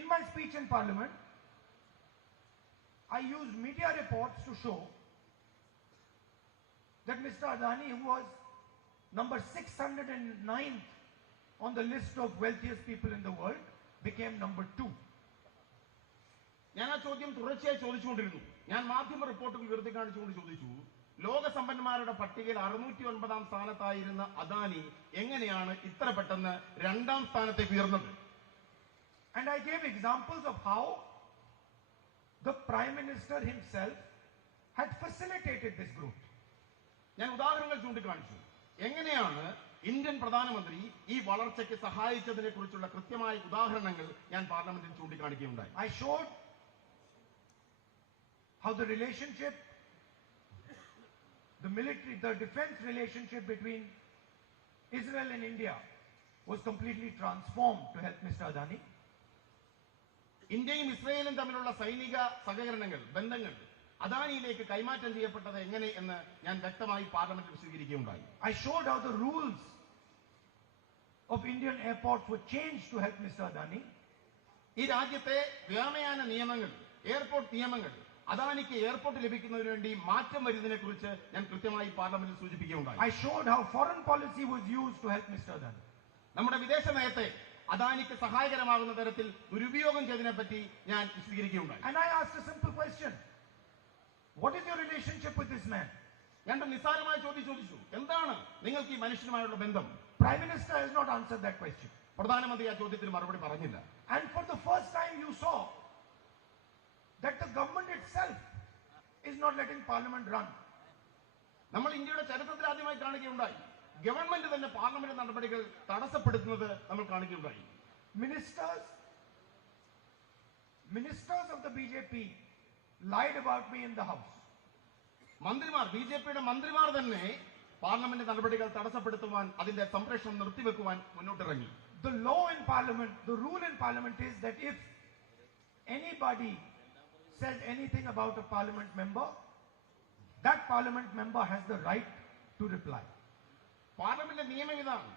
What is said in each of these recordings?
In my speech in Parliament, I used media reports to show that Mr. Adani, who was number 609th on the list of wealthiest people in the world, became number 2. ഞാൻ ആ ചോദ്യം തുടർച്ചയായി ചോദിച്ചുകൊണ്ടിരുന്നു. ഞാൻ മാധ്യമ റിപ്പോർട്ടുകൾ വെറുതെ കാണിച്ചുകൊണ്ട് ചോദിച്ചു, ലോകസമ്പന്നന്മാരുടെ പട്ടികയിൽ 609 സ്ഥാനത്തായിരുന്ന അദാനി എങ്ങനെയാണ് ഇത്ര പെട്ടെന്ന് 2ാം സ്ഥാനത്തേക്ക് ഉയർന്നത്? And I gave examples of how the Prime Minister himself had facilitated this growth. ഞാൻ ഉദാഹരണങ്ങൾ ചൂണ്ടിക്കാണിച്ചു. എങ്ങനെയാണ് ഇന്ത്യൻ പ്രധാനമന്ത്രി ഈ വളർച്ചയ്ക്ക് സഹായിച്ചതിനെ കുറിച്ചുള്ള കൃത്യമായ ഉദാഹരണങ്ങൾ ഞാൻ പാർലമെന്റിൽ ചൂണ്ടിക്കാണിക്കുകയുണ്ടായി. I showed how the relationship, the military, the defense relationship between Israel and India was completely transformed to help Mr. Adani. ഇന്ത്യയും ഇസ്രയേലും തമ്മിലുള്ള സൈനിക സഹകരണങ്ങൾ, ബന്ധങ്ങൾ അദാനിയിലേക്ക് കൈമാറ്റം ചെയ്യപ്പെട്ടത് എങ്ങനെ എന്ന് ഞാൻ വ്യക്തമായി പാർലമെന്റിൽ വിശദീകരിക്കുകയുണ്ടായി. I showed how the rules of Indian airports were changed to help Mr. Adani. ഈ രാജ്യത്തെ വ്യോമയാന നിയമങ്ങൾ, എയർപോർട്ട് നിയമങ്ങൾ അദാനിക്ക് എയർപോർട്ട് ലഭിക്കുന്നതിന് വേണ്ടി മാറ്റം വരുന്നതിനെ കുറിച്ച് ഞാൻ കൃത്യമായി പാർലമെന്റിൽ സൂചിപ്പിക്കുകയുണ്ടായി. I showed how foreign policy was used to help Mr. Adani. നമ്മുടെ വിദേശ നയത്തെ അദാനിക്ക് സഹായകരമാകുന്ന തരത്തിൽ ദുരുപയോഗം ചെയ്തതിനെ പറ്റി ഞാൻ വിശദീകരിക്കുകയുണ്ടായി. And I asked a simple question. What is your relationship with this man? ഞാൻ നിസ്സാരമായ ചോദ്യം ചോദിച്ചു, എന്താണ് നിങ്ങൾക്ക് ഈ മനുഷ്യനുമായുള്ള ബന്ധം? Prime Minister has not answered that question. പ്രധാനമന്ത്രി ആ ചോദ്യത്തിന് മറുപടി പറഞ്ഞില്ല. And for the first time you saw that the government itself is not letting Parliament run. നമ്മൾ ഇന്ത്യയുടെ ചരിത്രത്തിൽ ആദ്യമായി കാണുകയുണ്ടായി, ഗവൺമെന്റ് തന്നെ പാർലമെന്റ് നടപടികൾ തടസ്സപ്പെടുത്തുന്നത് നമ്മൾ കാണുകയുണ്ടായി. Ministers of the BJP lied about me in the house. മന്ത്രിമാർ, ബിജെപിയുടെ മന്ത്രിമാർ തന്നെ പാർലമെന്റ് നടപടികൾ തടസ്സപ്പെടുത്തുവാൻ, അതിന്റെ സംപ്രേഷണം നിർത്തിവെക്കുവാൻ മുന്നോട്ടിറങ്ങി. The law in Parliament, the rule in Parliament is that if anybody says anything about a Parliament member, that Parliament member has the right to reply. Parliament നിയമം ഇതാണ്.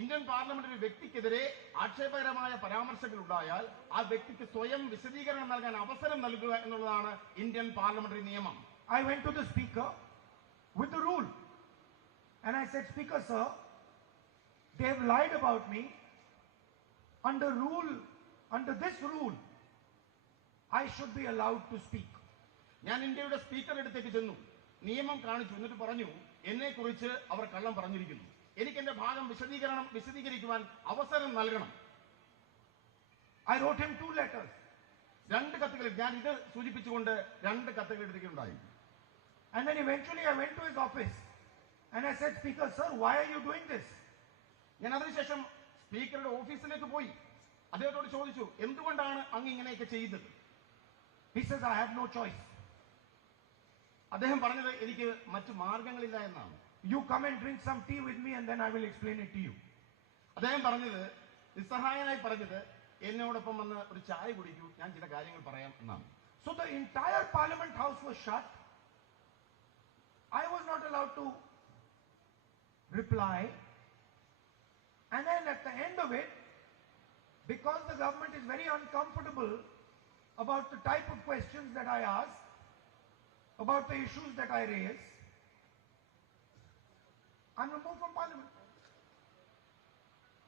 Indian പാർലമെന്റിൽ വ്യക്തിക്കെതിരെ ആക്ഷേപകരമായ പരാമർശങ്ങൾ ഉണ്ടായാൽ ആ വ്യക്തിക്ക് സ്വയം വിശദീകരണം നൽകാൻ അവസരം നൽകുക എന്നുള്ളതാണ് ഇന്ത്യൻ പാർലമെന്ററി നിയമം. I went to the speaker with the rule and I said, Speaker sir, they have lied about me. Under this rule, I should be allowed to speak. ഞാൻ ഇന്ത്യയുടെ സ്പീക്കറുടെ അടുത്തേക്ക് ചെന്നു, നിയമം കാണിച്ചു, എന്നിട്ട് പറഞ്ഞു, എന്നെ കുറിച്ച് അവർ കള്ളം പറഞ്ഞിരിക്കുന്നു, എനിക്ക് എന്റെ ഭാഗം വിശദീകരിക്കുവാൻ അവസരം നൽകണം. I wrote him 2 letters. 2 കത്തുകൾ, ഞാൻ ഇത് സൂചിപ്പിച്ചുകൊണ്ട് 2 കത്തുകൾ എഴുതുകയുണ്ടായി. And then eventually I went to his office and I said, Speaker sir, why are you doing this? ഞാൻ അതിനുശേഷം സ്പീക്കറുടെ ഓഫീസിലേക്ക് പോയി അദ്ദേഹത്തോട് ചോദിച്ചു, എന്തുകൊണ്ടാണ് അങ്ങ് ഇങ്ങനെയൊക്കെ ചെയ്തത്? He says, I have no choice. അദ്ദേഹം പറഞ്ഞത്, എനിക്ക് മറ്റു മാർഗങ്ങളില്ല എന്നാണ്. You come and drink some tea with me and then I will explain it to you. അദ്ദേഹം പറഞ്ഞത്, നിസ്സഹായനായി പറഞ്ഞത്, എന്നോടൊപ്പം വന്ന് ഒരു ചായ കുടിക്കൂ, ഞാൻ ചില കാര്യങ്ങൾ പറയാം എന്നാണ്. So the entire Parliament House was shut. I was not allowed to reply. And then at the end of it, because the government is very uncomfortable about the type of questions that I ask, about the issues that I raise, I'm removed from Parliament.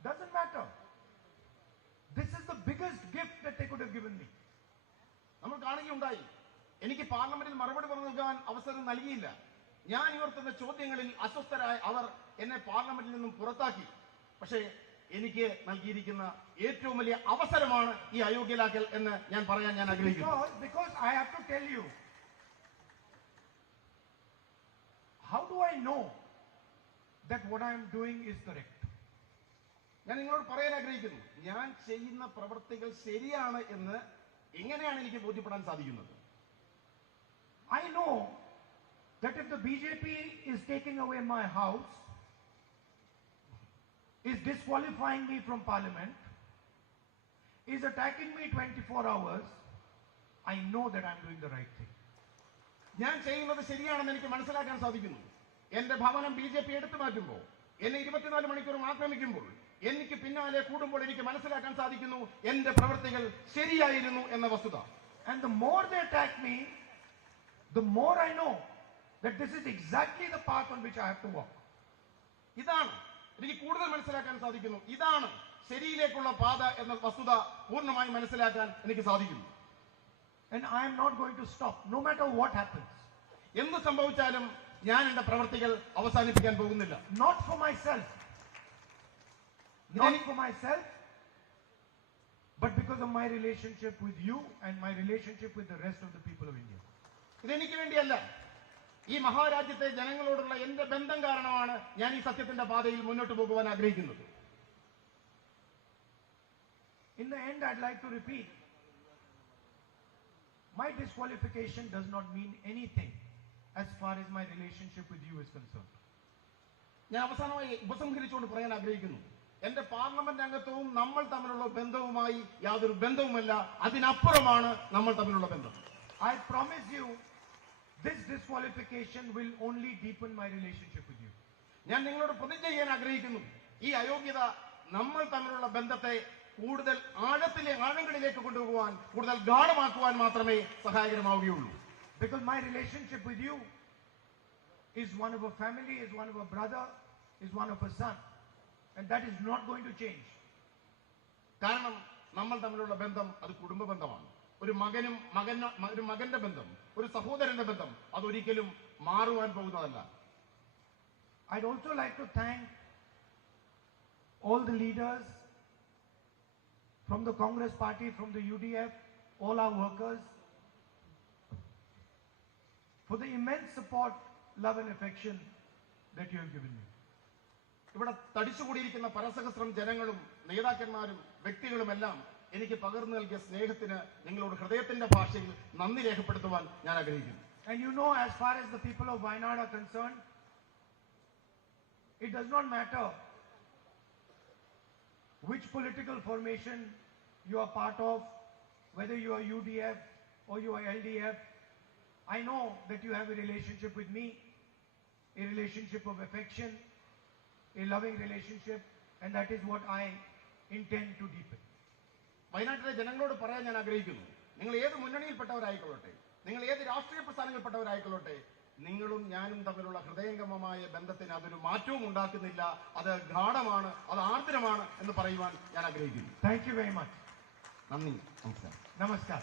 Doesn't matter. This is the biggest gift that they could have given me. നമ്മൾ കാണുകയുണ്ടായി, എനിക്ക് പാർലമെന്റിൽ മറുപടി പറഞ്ഞു നൽകാൻ അവസരം നൽകിയില്ല. ഞാൻ ഉയർത്തുന്ന ചോദ്യങ്ങളിൽ അസ്വസ്ഥരായ അവർ എന്നെ പാർലമെന്റിൽ നിന്നും പുറത്താക്കി. പക്ഷേ എനിക്ക് നൽകിയിരിക്കുന്ന ഏറ്റവും വലിയ അവസരമാണ് ഈ അയോഗ്യലാക്കൽ എന്ന് ഞാൻ പറയാൻ ഞാൻ ആഗ്രഹിക്കുന്നു. Because I have to tell you, how do I know that what I am doing is correct? ഞാൻ നിങ്ങളോട് പറയാൻ ആഗ്രഹിക്കുന്നു, ഞാൻ ചെയ്യുന്ന പ്രവൃത്തികൾ ശരിയാണ് എന്ന് എങ്ങനെയാണ് എനിക്ക് ബോധ്യപ്പെടാൻ സാധിക്കുന്നത്? I know that if the BJP is taking away my house, is disqualifying me from Parliament, is attacking me 24 hours, I know that I'm doing the right thing. ഞാൻ ചെയ്യുന്നത് ശരിയാണെന്ന് എനിക്ക് മനസ്സിലാക്കാൻ സാധിക്കുന്നു. എന്റെ ഭവനം ബിജെപി എടുത്തു മാറ്റുമ്പോൾ, എന്നെ 24 മണിക്കൂർ ആക്രമിക്കുമ്പോൾ എനിക്ക് പിന്നാലെ കൂടുമ്പോൾ എനിക്ക് മനസ്സിലാക്കാൻ സാധിക്കുന്നു എന്റെ പ്രവൃത്തികൾ ശരിയായിരുന്നു എന്ന വസ്തുത. And the more they attack me, the more I know that this is exactly the path on which I have to walk. ഇതാണ് എനിക്ക് കൂടുതൽ മനസ്സിലാക്കാൻ സാധിക്കുന്നു, ഇതാണ് ശരിയിലേക്കുള്ള പാത എന്ന വസ്തുത പൂർണ്ണമായി മനസ്സിലാക്കാൻ എനിക്ക് സാധിക്കുന്നു. And I am not going to stop, no matter what happens. എന്ത് സംഭവിച്ചാലും ഞാൻ എന്റെ പ്രവൃത്തികൾ അവസാനിപ്പിക്കാൻ പോകുന്നില്ല. Not for myself, not for myself, but because of my relationship with you and my relationship with the rest of the people of India. ഇതെനിക്ക് വേണ്ടിയല്ല, ഈ മഹാരാജ്യത്തെ ജനങ്ങളോടുള്ള എന്റെ ബന്ധം കാരണമാണ് ഞാൻ ഈ സത്യത്തിന്റെ പാതയിൽ മുന്നോട്ട് പോകുവാൻ ആഗ്രഹിക്കുന്നത്. In the end, I'd like to repeat, my disqualification does not mean anything as far as my relationship with you is concerned. ഞാൻ അവസാനമായി ഉപസംഹരിച്ചുകൊണ്ട് പറയാൻ ആഗ്രഹിക്കുന്നു, എന്റെ പാർലമെന്റ് അംഗത്വവും നമ്മൾ തമ്മിലുള്ള ബന്ധവുമായി യാതൊരു ബന്ധവുമല്ല, അതിനപ്പുറമാണ് നമ്മൾ തമ്മിലുള്ള ബന്ധം. I promise you, this disqualification will only deepen my relationship with you. ഞാൻ നിങ്ങളോട് പ്രതിജ്ഞ ചെയ്യാൻ ആഗ്രഹിക്കുന്നു, ഈ അയോഗ്യത നമ്മൾ തമ്മിലുള്ള ബന്ധത്തെ കൂടുതൽ ആഴങ്ങളിലേക്ക് കൊണ്ടുപോകുവാൻ, കൂടുതൽ ഗാഢമാക്കുവാൻ മാത്രമേ സഹായകരമാവുകയുള്ളൂ. Because my relationship with you is one of a family, is one of a brother, is one of a son, and that is not going to change. കാരണം നമ്മൾ തമ്മിലുള്ള ബന്ധം അത് കുടുംബ ബന്ധമാണ്. ഒരു മകന്റെ ബന്ധം, ഒരു സഹോദരന്റെ ബന്ധം അതൊരിക്കലും മാറുവാൻ പോകുന്നതല്ല. I'd also like to thank all the leaders from the Congress party, from the UDF, all our workers, for the immense support, love and affection that you have given me. ഇവിടെ തടിച്ചുകൂടിയിരിക്കുന്ന പരസഹസ്രം ജനങ്ങളും നേതാക്കന്മാരും വ്യക്തികളുമെല്ലാം എനിക്ക് പകർന്നു നൽകിയ സ്നേഹത്തിന് നിങ്ങളോട് ഹൃദയത്തിന്റെ ഭാഷയിൽ നന്ദി രേഖപ്പെടുത്തുവാൻ ഞാൻ ആഗ്രഹിക്കുന്നു. And you know, as far as the people of Wayanad are concerned, it does not matter which political formation you are part of, whether you are UDF or you are LDF. I know that you have a relationship with me, a relationship of affection, a loving relationship, and that is what I intend to deepen. വയനാട്ടിലെ ജനങ്ങളോട് പറയാൻ ഞാൻ ആഗ്രഹിക്കുന്നു, നിങ്ങൾ ഏത് മുന്നണിയിൽപ്പെട്ടവരായിക്കൊള്ളട്ടെ, നിങ്ങൾ ഏത് രാഷ്ട്രീയ പ്രസ്ഥാനങ്ങളിൽപ്പെട്ടവരായിക്കൊള്ളട്ടെ, നിങ്ങളും ഞാനും തമ്മിലുള്ള ഹൃദയംഗമമായ ബന്ധത്തിന് അതൊരു മാറ്റവും ഉണ്ടാക്കുന്നില്ല, അത് ഗാഢമാണ്, അത് ആർദ്രമാണ് എന്ന് പറയുവാൻ ഞാൻ ആഗ്രഹിക്കുന്നു. Thank you very much. നന്ദി, നമസ്കാരം. Namaskar.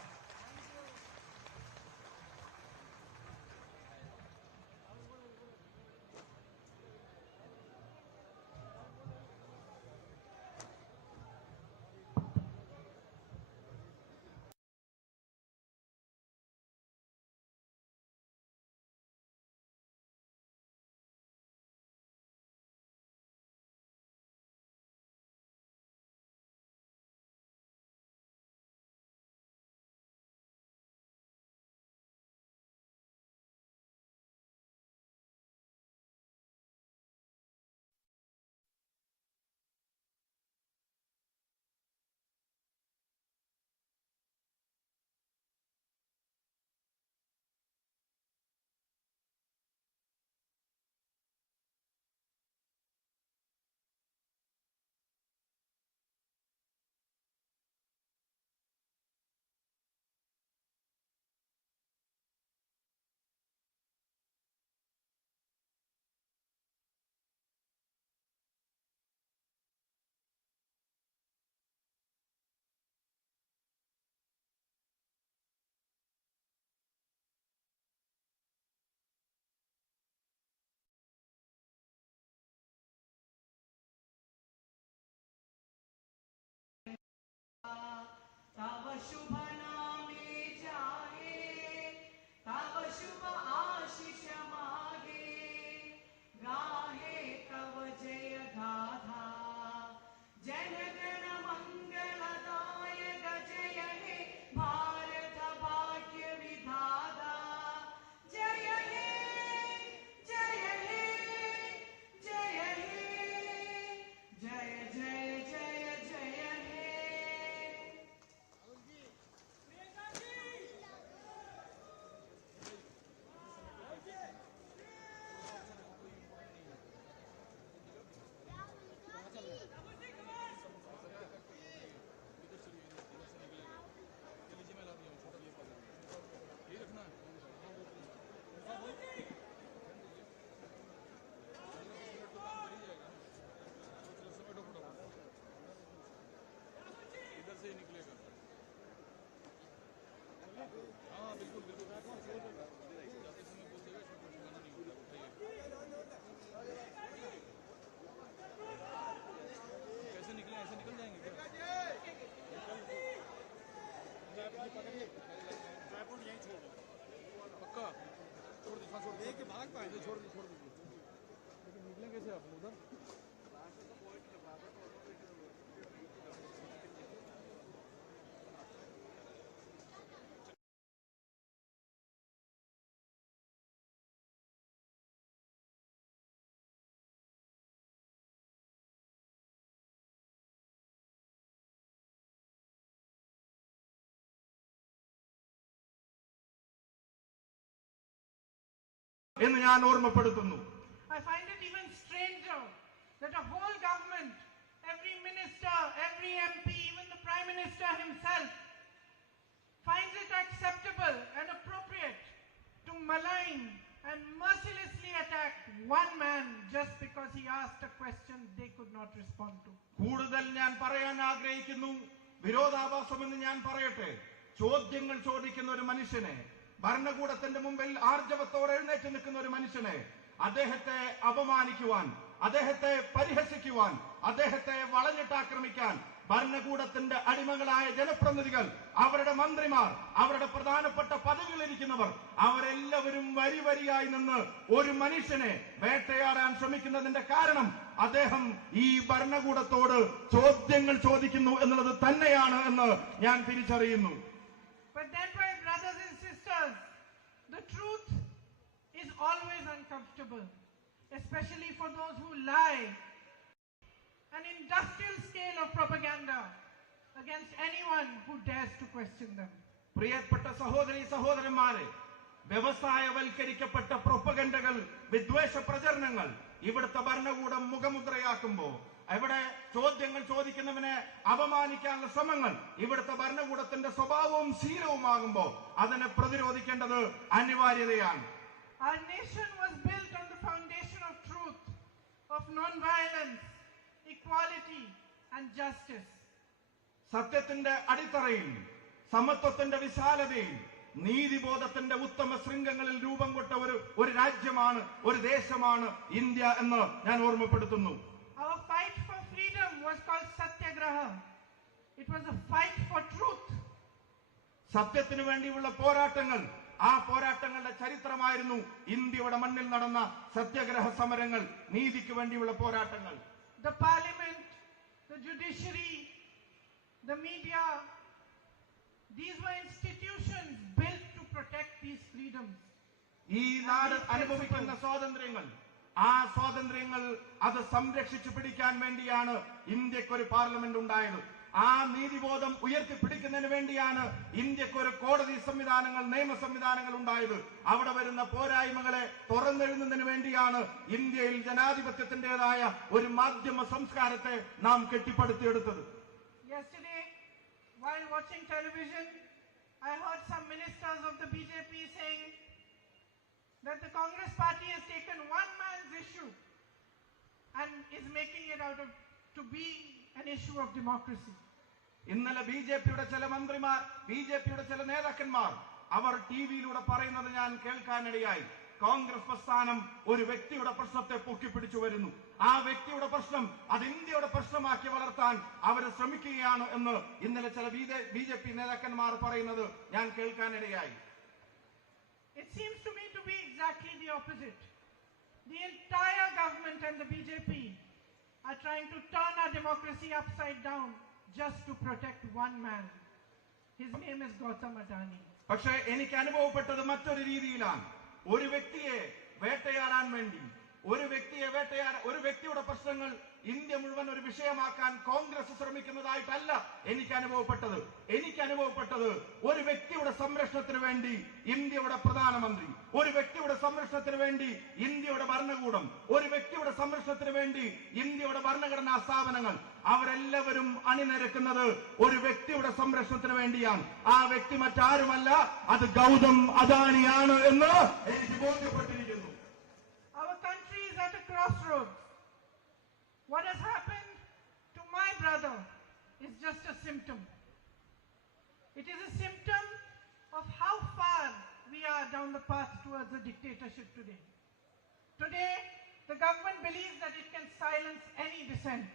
तव शुभ नामे जागे, तव शुभ आशीष मागे, गाहे तव जय गाथा, जनगण मंगलदायक जय हे भारत भाग्य विधाता, जय हे जय हे जय हे जय जय जय जय हे. എന്ന് ഞാൻ ഓർമ്മപ്പെടുത്തുന്നു. I find it even stranger that a whole government, every minister, every MP, even the Prime Minister himself, finds it acceptable and appropriate to malign and mercilessly attack one man just because he asked a question they could not respond to. കൂടുതൽ ഞാൻ പറയാൻ ആഗ്രഹിക്കുന്നു, വിരോധാഭാസമെന്ന് ഞാൻ പറയട്ടെ. ചോദ്യങ്ങൾ ചോദിക്കുന്ന ഒരു മനുഷ്യനെ, ഭരണകൂടത്തിന്റെ മുമ്പിൽ ആർജവത്തോടെ എഴുന്നേറ്റ് നിൽക്കുന്ന ഒരു മനുഷ്യനെ, അദ്ദേഹത്തെ അപമാനിക്കുവാൻ, അദ്ദേഹത്തെ പരിഹസിക്കുവാൻ, അദ്ദേഹത്തെ വളഞ്ഞിട്ടാക്രമിക്കാൻ ഭരണകൂടത്തിന്റെ അടിമകളായ ജനപ്രതിനിധികൾ, അവരുടെ മന്ത്രിമാർ, അവരുടെ പ്രധാനപ്പെട്ട പദവികളിരിക്കുന്നവർ, അവരെല്ലാവരും വരി വരിയായി നിന്ന് ഒരു മനുഷ്യനെ വേട്ടയാടാൻ ശ്രമിക്കുന്നതിന്റെ കാരണം അദ്ദേഹം ഈ ഭരണകൂടത്തോട് ചോദ്യങ്ങൾ ചോദിക്കുന്നു എന്നുള്ളത് തന്നെയാണ് എന്ന് ഞാൻ തിരിച്ചറിയുന്നു. But then, my brothers and sisters, the truth is always uncomfortable, especially for those who lie. An industrial scale of propaganda against anyone who dares to question them. പ്രിയപ്പെട്ട സഹോദരീ സഹോദരന്മാരെ, വ്യവസായവൽക്കരിക്കപ്പെട്ട പ്രൊപ്പഗൻഡകൾ, വിദ്വേഷ പ്രചരണങ്ങൾ ഇവിടുത്തെ ഭരണകൂടം മുഖമുദ്രയാക്കുമ്പോൾ, ഇവിടെ ചോദ്യങ്ങൾ ചോദിക്കുന്നവനെ അപമാനിക്കാനുള്ള ശ്രമങ്ങൾ ഇവിടുത്തെ ഭരണകൂടത്തിന്റെ സ്വഭാവവും ശീലവുമാകുമ്പോൾ അതിനെ പ്രതിരോധിക്കേണ്ടത് അനിവാര്യതയാണ്. Our nation was built on the foundation of truth, of non-violence, equality and justice. സത്യത്തിന്റെ അടിത്തറയിൽ, സമത്വത്തിന്റെ വിശാലതയിൽ, നീതിബോധത്തിന്റെ ഉത്തമ ശൃംഖങ്ങളിൽ രൂപം കൊണ്ട ഒരു രാജ്യമാണ്, ഒരു ദേശമാണ് ഇന്ത്യ എന്ന് ഞാൻ ഓർമ്മപ്പെടുത്തുന്നു. Our fight for freedom was called Satyagraha. It was a fight for truth. സത്യത്തിനു വേണ്ടിയുള്ള പോരാട്ടങ്ങൾ, ആ പോരാട്ടങ്ങളുടെ ചരിത്രമായിരുന്നു ഇന്ത്യയുടെ മണ്ണിൽ നടന്ന സത്യാഗ്രഹ സമരങ്ങൾ, നീതിക്ക് വേണ്ടിയുള്ള പോരാട്ടങ്ങൾ. The parliament, the judiciary, the media, these were institutions built to protect these freedoms. ഈ നാട് അനുഭവിക്കുന്ന സ്വാതന്ത്ര്യങ്ങൾ, ആ സ്വാതന്ത്ര്യങ്ങൾ അത് സംരക്ഷിച്ചു പിടിക്കാൻ വേണ്ടിയാണ് ഇന്ത്യക്കൊരു പാർലമെന്റ് ഉണ്ടായത്. ആ നീതിബോധം ഉയർത്തിപ്പിടിക്കുന്നതിന് വേണ്ടിയാണ് ഇന്ത്യക്കൊരു കോടതി സംവിധാനങ്ങൾ, നിയമ സംവിധാനങ്ങൾ ഉണ്ടായത്. അവിടെ വരുന്ന പോരായ്മകളെ തുറന്നെഴുതുന്നതിന് വേണ്ടിയാണ് ഇന്ത്യയിൽ ജനാധിപത്യത്തിന്റേതായ ഒരു മാധ്യമ സംസ്കാരത്തെ നാം കെട്ടിപ്പടുത്തിയെടുത്തത്. Yesterday, while watching television, I heard some ministers of the BJP saying that the Congress party has taken one man's issue and is making it out of to be an issue of democracy. ഇന്നലെ ബിജെപിയുടെ ചില മന്ത്രിമാർ, ബിജെപിയുടെ ചില നേതാക്കന്മാർ അവർ ടിവിയിലൂടെ പറയുന്നത് ഞാൻ കേൾക്കാനിടയായി. കോൺഗ്രസ് പ്രസ്ഥാനം ഒരു വ്യക്തിയുടെ പ്രശ്നത്തെ പൊക്കിപ്പിടിച്ചു വരുന്നു, ആ വ്യക്തിയുടെ പ്രശ്നം അത് ഇന്ത്യയുടെ പ്രശ്നമാക്കി വളർത്താൻ അവർ ശ്രമിക്കുകയാണ് എന്ന് ഇന്നലെ ചില ബിജെപി നേതാക്കന്മാർ പറയുന്നത് ഞാൻ കേൾക്കാനിടയായി. It seems to me to be exactly the opposite. The entire government and the BJP are trying to turn our democracy upside down just to protect one man. His name is Gautam Adani. പക്ഷേ എനിക്ക് അനുഭവപ്പെട്ടത് മറ്റൊരു രീതിയിലാണ്. ഒരു വ്യക്തിയെ വേട്ടയാടാൻ വേണ്ടി, ഒരു വ്യക്തിയുടെ പ്രശ്നങ്ങൾ ഇന്ത്യ മുഴുവൻ ഒരു വിഷയമാക്കാൻ കോൺഗ്രസ് ശ്രമിക്കുന്നതായിട്ടല്ല എനിക്ക് അനുഭവപ്പെട്ടത് ഒരു വ്യക്തിയുടെ സംരക്ഷണത്തിന് വേണ്ടി ഇന്ത്യയുടെ പ്രധാനമന്ത്രി, ഒരു വ്യക്തിയുടെ സംരക്ഷണത്തിന് വേണ്ടി ഇന്ത്യയുടെ ഭരണകൂടം, ഒരു വ്യക്തിയുടെ സംരക്ഷണത്തിന് വേണ്ടി ഇന്ത്യയുടെ ഭരണഘടനാ സ്ഥാപനങ്ങൾ അവരെല്ലാവരും അണിനിരക്കുന്നത് ഒരു വ്യക്തിയുടെ സംരക്ഷണത്തിന് വേണ്ടിയാണ്. ആ വ്യക്തി മറ്റാരുമല്ല, അത് ഗൗതം അദാനിയാണ് എന്ന് എനിക്ക് ബോധ്യപ്പെട്ടിരിക്കുന്നു. Our country is at a crossroads. What has happened to my brother is just a symptom. It is a symptom of how down the path towards a dictatorship today. Today, the government believes that it can silence any dissent.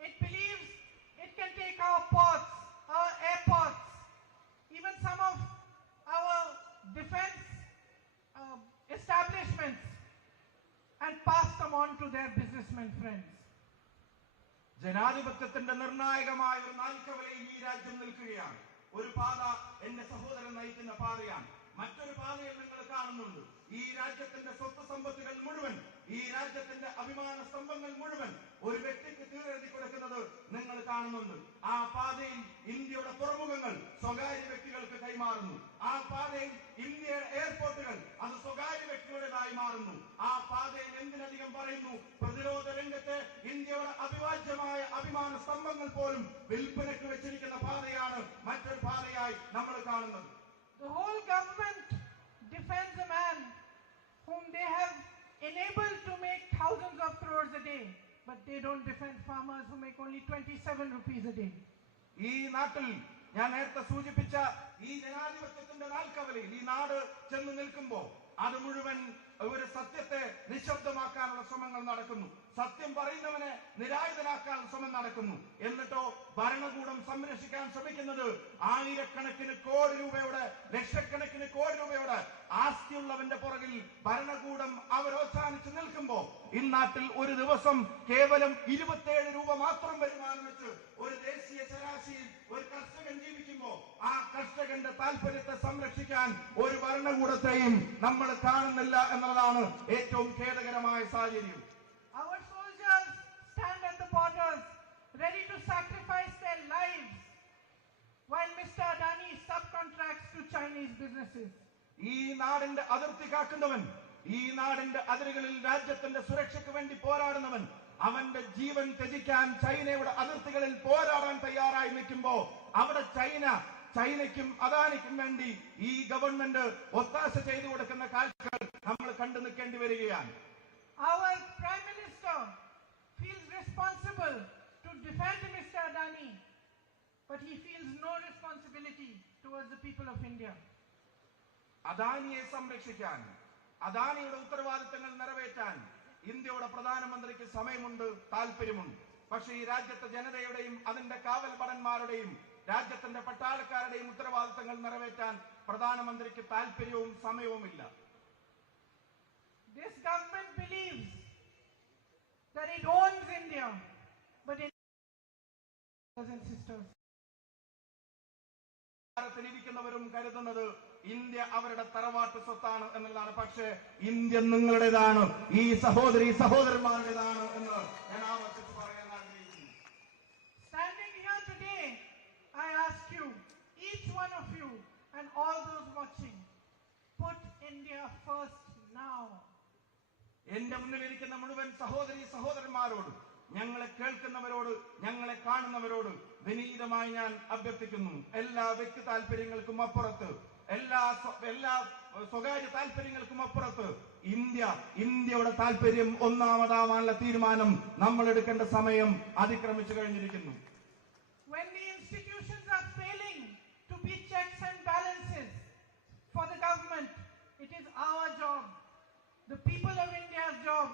It believes it can take our ports, our airports, even some of our defense establishments and pass them on to their businessmen friends. ജനാധിപത്യത്തിന്റെ നിർണായകമായ ഒരു നാൽക്കവലയിൽ ഈ രാജ്യം നിൽക്കുകയാണ്. ഒരു പാത എന്റെ സഹോദരൻ നയിക്കുന്ന പാതയാണ്. മറ്റൊരു പാതയിൽ നിങ്ങൾ കാണുന്നുണ്ട്. ഈ രാജ്യത്തിന്റെ സ്വത്ത് സമ്പത്തുകൾ മുഴുവൻ, ഈ രാജ്യത്തിന്റെ അഭിമാന സ്തംഭങ്ങൾ മുഴുവൻ ഒരു വ്യക്തിക്ക് തീരെഴുതി കൊടുക്കുന്നത് നിങ്ങൾ കാണുന്നുണ്ട്. ആ പാതയിൽ ഇന്ത്യയുടെ തുറമുഖങ്ങൾ സ്വകാര്യ വ്യക്തികൾക്ക് കൈമാറുന്നു. ആ പാതയിൽ ഇന്ത്യയുടെ എയർപോർട്ടുകൾ അത് സ്വകാര്യ വ്യക്തികളുടേതായി മാറുന്നു. ആ പാതയിൽ എന്തിനധികം പറയുന്നു, പ്രതിരോധ രംഗത്തെ ഇന്ത്യയുടെ അവിഭാജ്യമായ അഭിമാന സ്തംഭങ്ങൾ പോലും വിൽപ്പനയ്ക്ക് വെച്ചിരിക്കുന്ന പാതയാണ് മറ്റൊരു പാതയായി നമ്മൾ കാണുന്നത്. The whole government defends a man whom they have enabled to make thousands of crores a day, but they don't defend farmers who make only 27 rupees a day. ഈ നാട്ടിൽ ഞാൻ നേരത്തെ സൂചിപ്പിച്ച ഈ ജനാധിപത്യത്തിന്റെ നാൽക്കവലയിൽ ഈ നാട് ചെന്ന് നിൽക്കുമ്പോൾ അത് മുഴുവൻ ഒരു സത്യത്തെ നിശബ്ദമാക്കാനുള്ള ശ്രമങ്ങൾ നടക്കുന്നു. സത്യം പറയുന്നവനെ നിരായുധനാക്കാൻ ശ്രമം നടക്കുന്നു. എന്നിട്ടോ ഭരണകൂടം സംരക്ഷിക്കാൻ ശ്രമിക്കുന്നത് ആയിരക്കണക്കിന് കോടി രൂപയുടെ, ലക്ഷക്കണക്കിന് കോടി രൂപയുടെ ആസ്തിയുള്ളവന്റെ പുറകിൽ ഭരണകൂടം അവരോച്ചാനിച്ച് നിൽക്കുമ്പോ ഇന്നാട്ടിൽ ഒരു ദിവസം കേവലം 27 രൂപ മാത്രം വരുമാനം വെച്ച് ഒരു ദേശീയ ശരാശരിയിൽ ഒരു കർഷകൻ ജീവിക്കുമ്പോ ആ കർഷകന്റെ താല്പര്യത്തെ സംരക്ഷിക്കാൻ ഒരു ഭരണകൂടത്തെയും നമ്മൾ കാണുന്നില്ല എന്നതാണ് ഏറ്റവും ഖേദകരമായ സാഹചര്യം. Our soldiers stand at the borders ready to sacrifice their lives while Mr. Adani subcontracts to Chinese businesses. ഈ നാടിന്റെ അതിർത്തി കാക്കുന്നവൻ, ഈ നാടിന്റെ അതിരുകളിൽ രാജ്യത്തിന്റെ സുരക്ഷയ്ക്ക് വേണ്ടി പോരാടുന്നവൻ, അവന്റെ ജീവൻ ത്യജിക്കാൻ ചൈനയുടെ അതിർത്തികളിൽ പോരാടാൻ തയ്യാറായി നിൽക്കുമ്പോ അവിടെ ചൈനയ്ക്കും അദാനിക്കും വേണ്ടി ഈ ഗവൺമെന്റ് ഒത്താശ ചെയ്തു കൊടുക്കുന്ന കാഴ്ചകൾ നമ്മൾ കണ്ടു നിൽക്കേണ്ടി വരികയാണ്. Our Prime Minister feels responsible to defend Mr. Adani, but he feels no responsibility towards the people of India. അദാനിയെ സംരക്ഷിക്കാൻ, അദാനിയുടെ ഉത്തരവാദിത്തങ്ങൾ നിറവേറ്റാൻ ഇന്ത്യയുടെ പ്രധാനമന്ത്രിക്ക് സമയമുണ്ട്, താല്പര്യമുണ്ട്. പക്ഷേ ഈ രാജ്യത്തെ ജനതയുടെയും അതിന്റെ കാവൽ ഭടന്മാരുടെയും രാജ്യത്തിന്റെ പട്ടാളക്കാരുടെയും ഉത്തരവാദിത്തങ്ങൾ നിറവേറ്റാൻ പ്രധാനമന്ത്രിക്ക് താല്പര്യവും സമയവുമില്ല. This government believes that it owns India, but it brothers and sisters. ിരിക്കുന്നവരും കരുതുന്നത് ഇന്ത്യ അവരുടെ തറവാട്ട് സ്വത്താണ് എന്നുള്ളതാണ്. പക്ഷേ ഇന്ത്യ നിങ്ങളുടേതാണ്, ഈ സഹോദരന്മാരുടേതാണ് എന്ന് ഞാൻ ആവർത്തിച്ച് പറയാൻ ആഗ്രഹിക്കുന്നു. Standing here today, I ask you, each one of you and all those watching, put India first now. എന്റെ മുന്നിലിരിക്കുന്ന മുഴുവൻ സഹോദരന്മാരോട്, ഞങ്ങളെ കേൾക്കുന്നവരോട്, ഞങ്ങളെ കാണുന്നവരോട് വിനീതമായി ഞാൻ അഭ്യർത്ഥിക്കുന്നു, എല്ലാ വ്യക്തി താല്പര്യങ്ങൾക്കും അപ്പുറത്ത്, എല്ലാ സ്വകാര്യ താല്പര്യങ്ങൾക്കും അപ്പുറത്ത് ഇന്ത്യയുടെ താല്പര്യം ഒന്നാമതാവാനുള്ള തീരുമാനം നമ്മൾ എടുക്കേണ്ട സമയം അതിക്രമിച്ചു കഴിഞ്ഞിരിക്കുന്നു. When the institutions are failing to be checks and balances for the government, it is our job, the people of India's job,